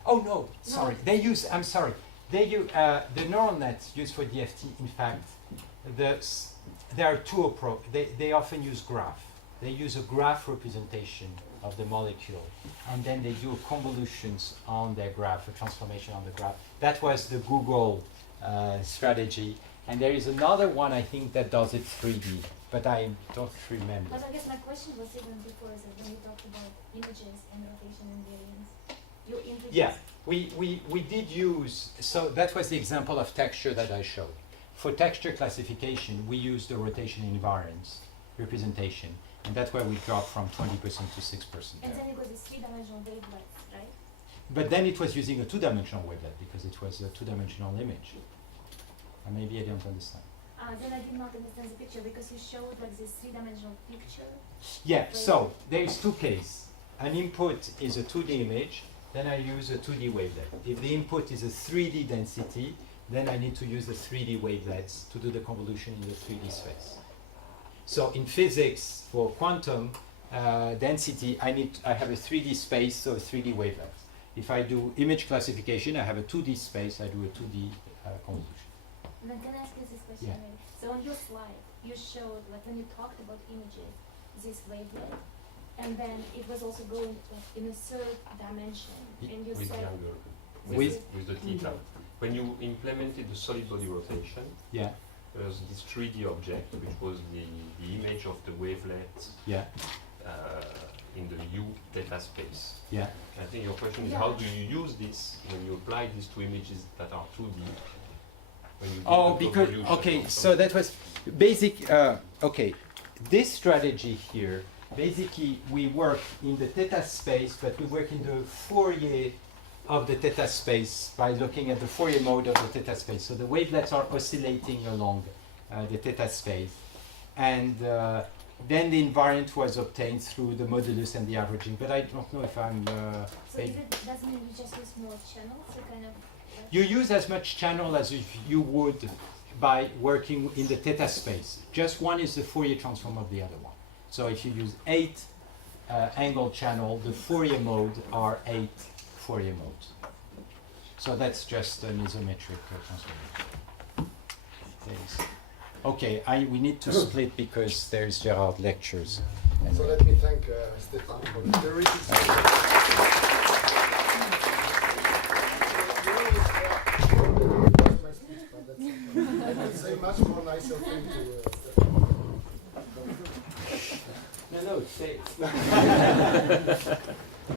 Oh no, sorry. They use. I'm sorry. They use the neural net used for DFT. In fact, there are two approaches. They often use graph. They use a graph representation of the molecule, and then they do convolutions on their graph, a transformation on the graph. That was the Google strategy. And there is another one, I think, that does it 3D, but I don't remember. But I guess my question was even before, is that when you talked about images and rotation invariance, you introduced... Yeah, we did use, so that was the example of texture that I showed. For texture classification, we used the rotation invariance representation, and that's where we dropped from 20% to 6%. And then it was a three-dimensional wavelets, right? But then it was using a two-dimensional wavelet, because it was a two-dimensional image. And maybe I don't understand. Then I did not understand the picture, because you showed like this three-dimensional picture. Yeah, so there is two cases. An input is a 2D image, then I use a 2D wavelet. If the input is a 3D density, then I need to use the 3D wavelets to do the convolution in the 3D space. So in physics, for quantum density, I have a 3D space, so a 3D wavelet. If I do image classification, I have a 2D space, I do a 2D convolution. And then can I ask you this question? Yeah. Maybe? So on your slide, you showed, like when you talked about images, this wavelet, and then it was also going like, in a third dimension, and you With said... younger, With- with the theta. When you implemented the solid body rotation, Yeah, there was this 3D object, which was the image of the wavelet yeah, in the U data space. yeah. I think your question is, Yeah. how do you use this when you apply these two images that are 2D? When you do Oh, the because, convolution okay, or so that was basic, okay. This strategy here, basically we work in the theta space, but we work in the Fourier of the theta space by looking at the Fourier mode of the theta space. So the wavelets are oscillating along the theta space. And then the invariant was obtained through the modulus and the averaging, but I don't know if I'm... So is it, does it mean you just use more channels to kind of... Like You use as much channel as if you would by working in the theta space. Just one is the Fourier transform of the other one. So if you use 8 angle channel, the Fourier mode are 8 Fourier modes. So that's just an isometric transformation. Thanks. Okay, we need to split because there's Gerard lectures. So let me thank Stefan for the theory. I can say much more nicer thing to Stefan. No, say it.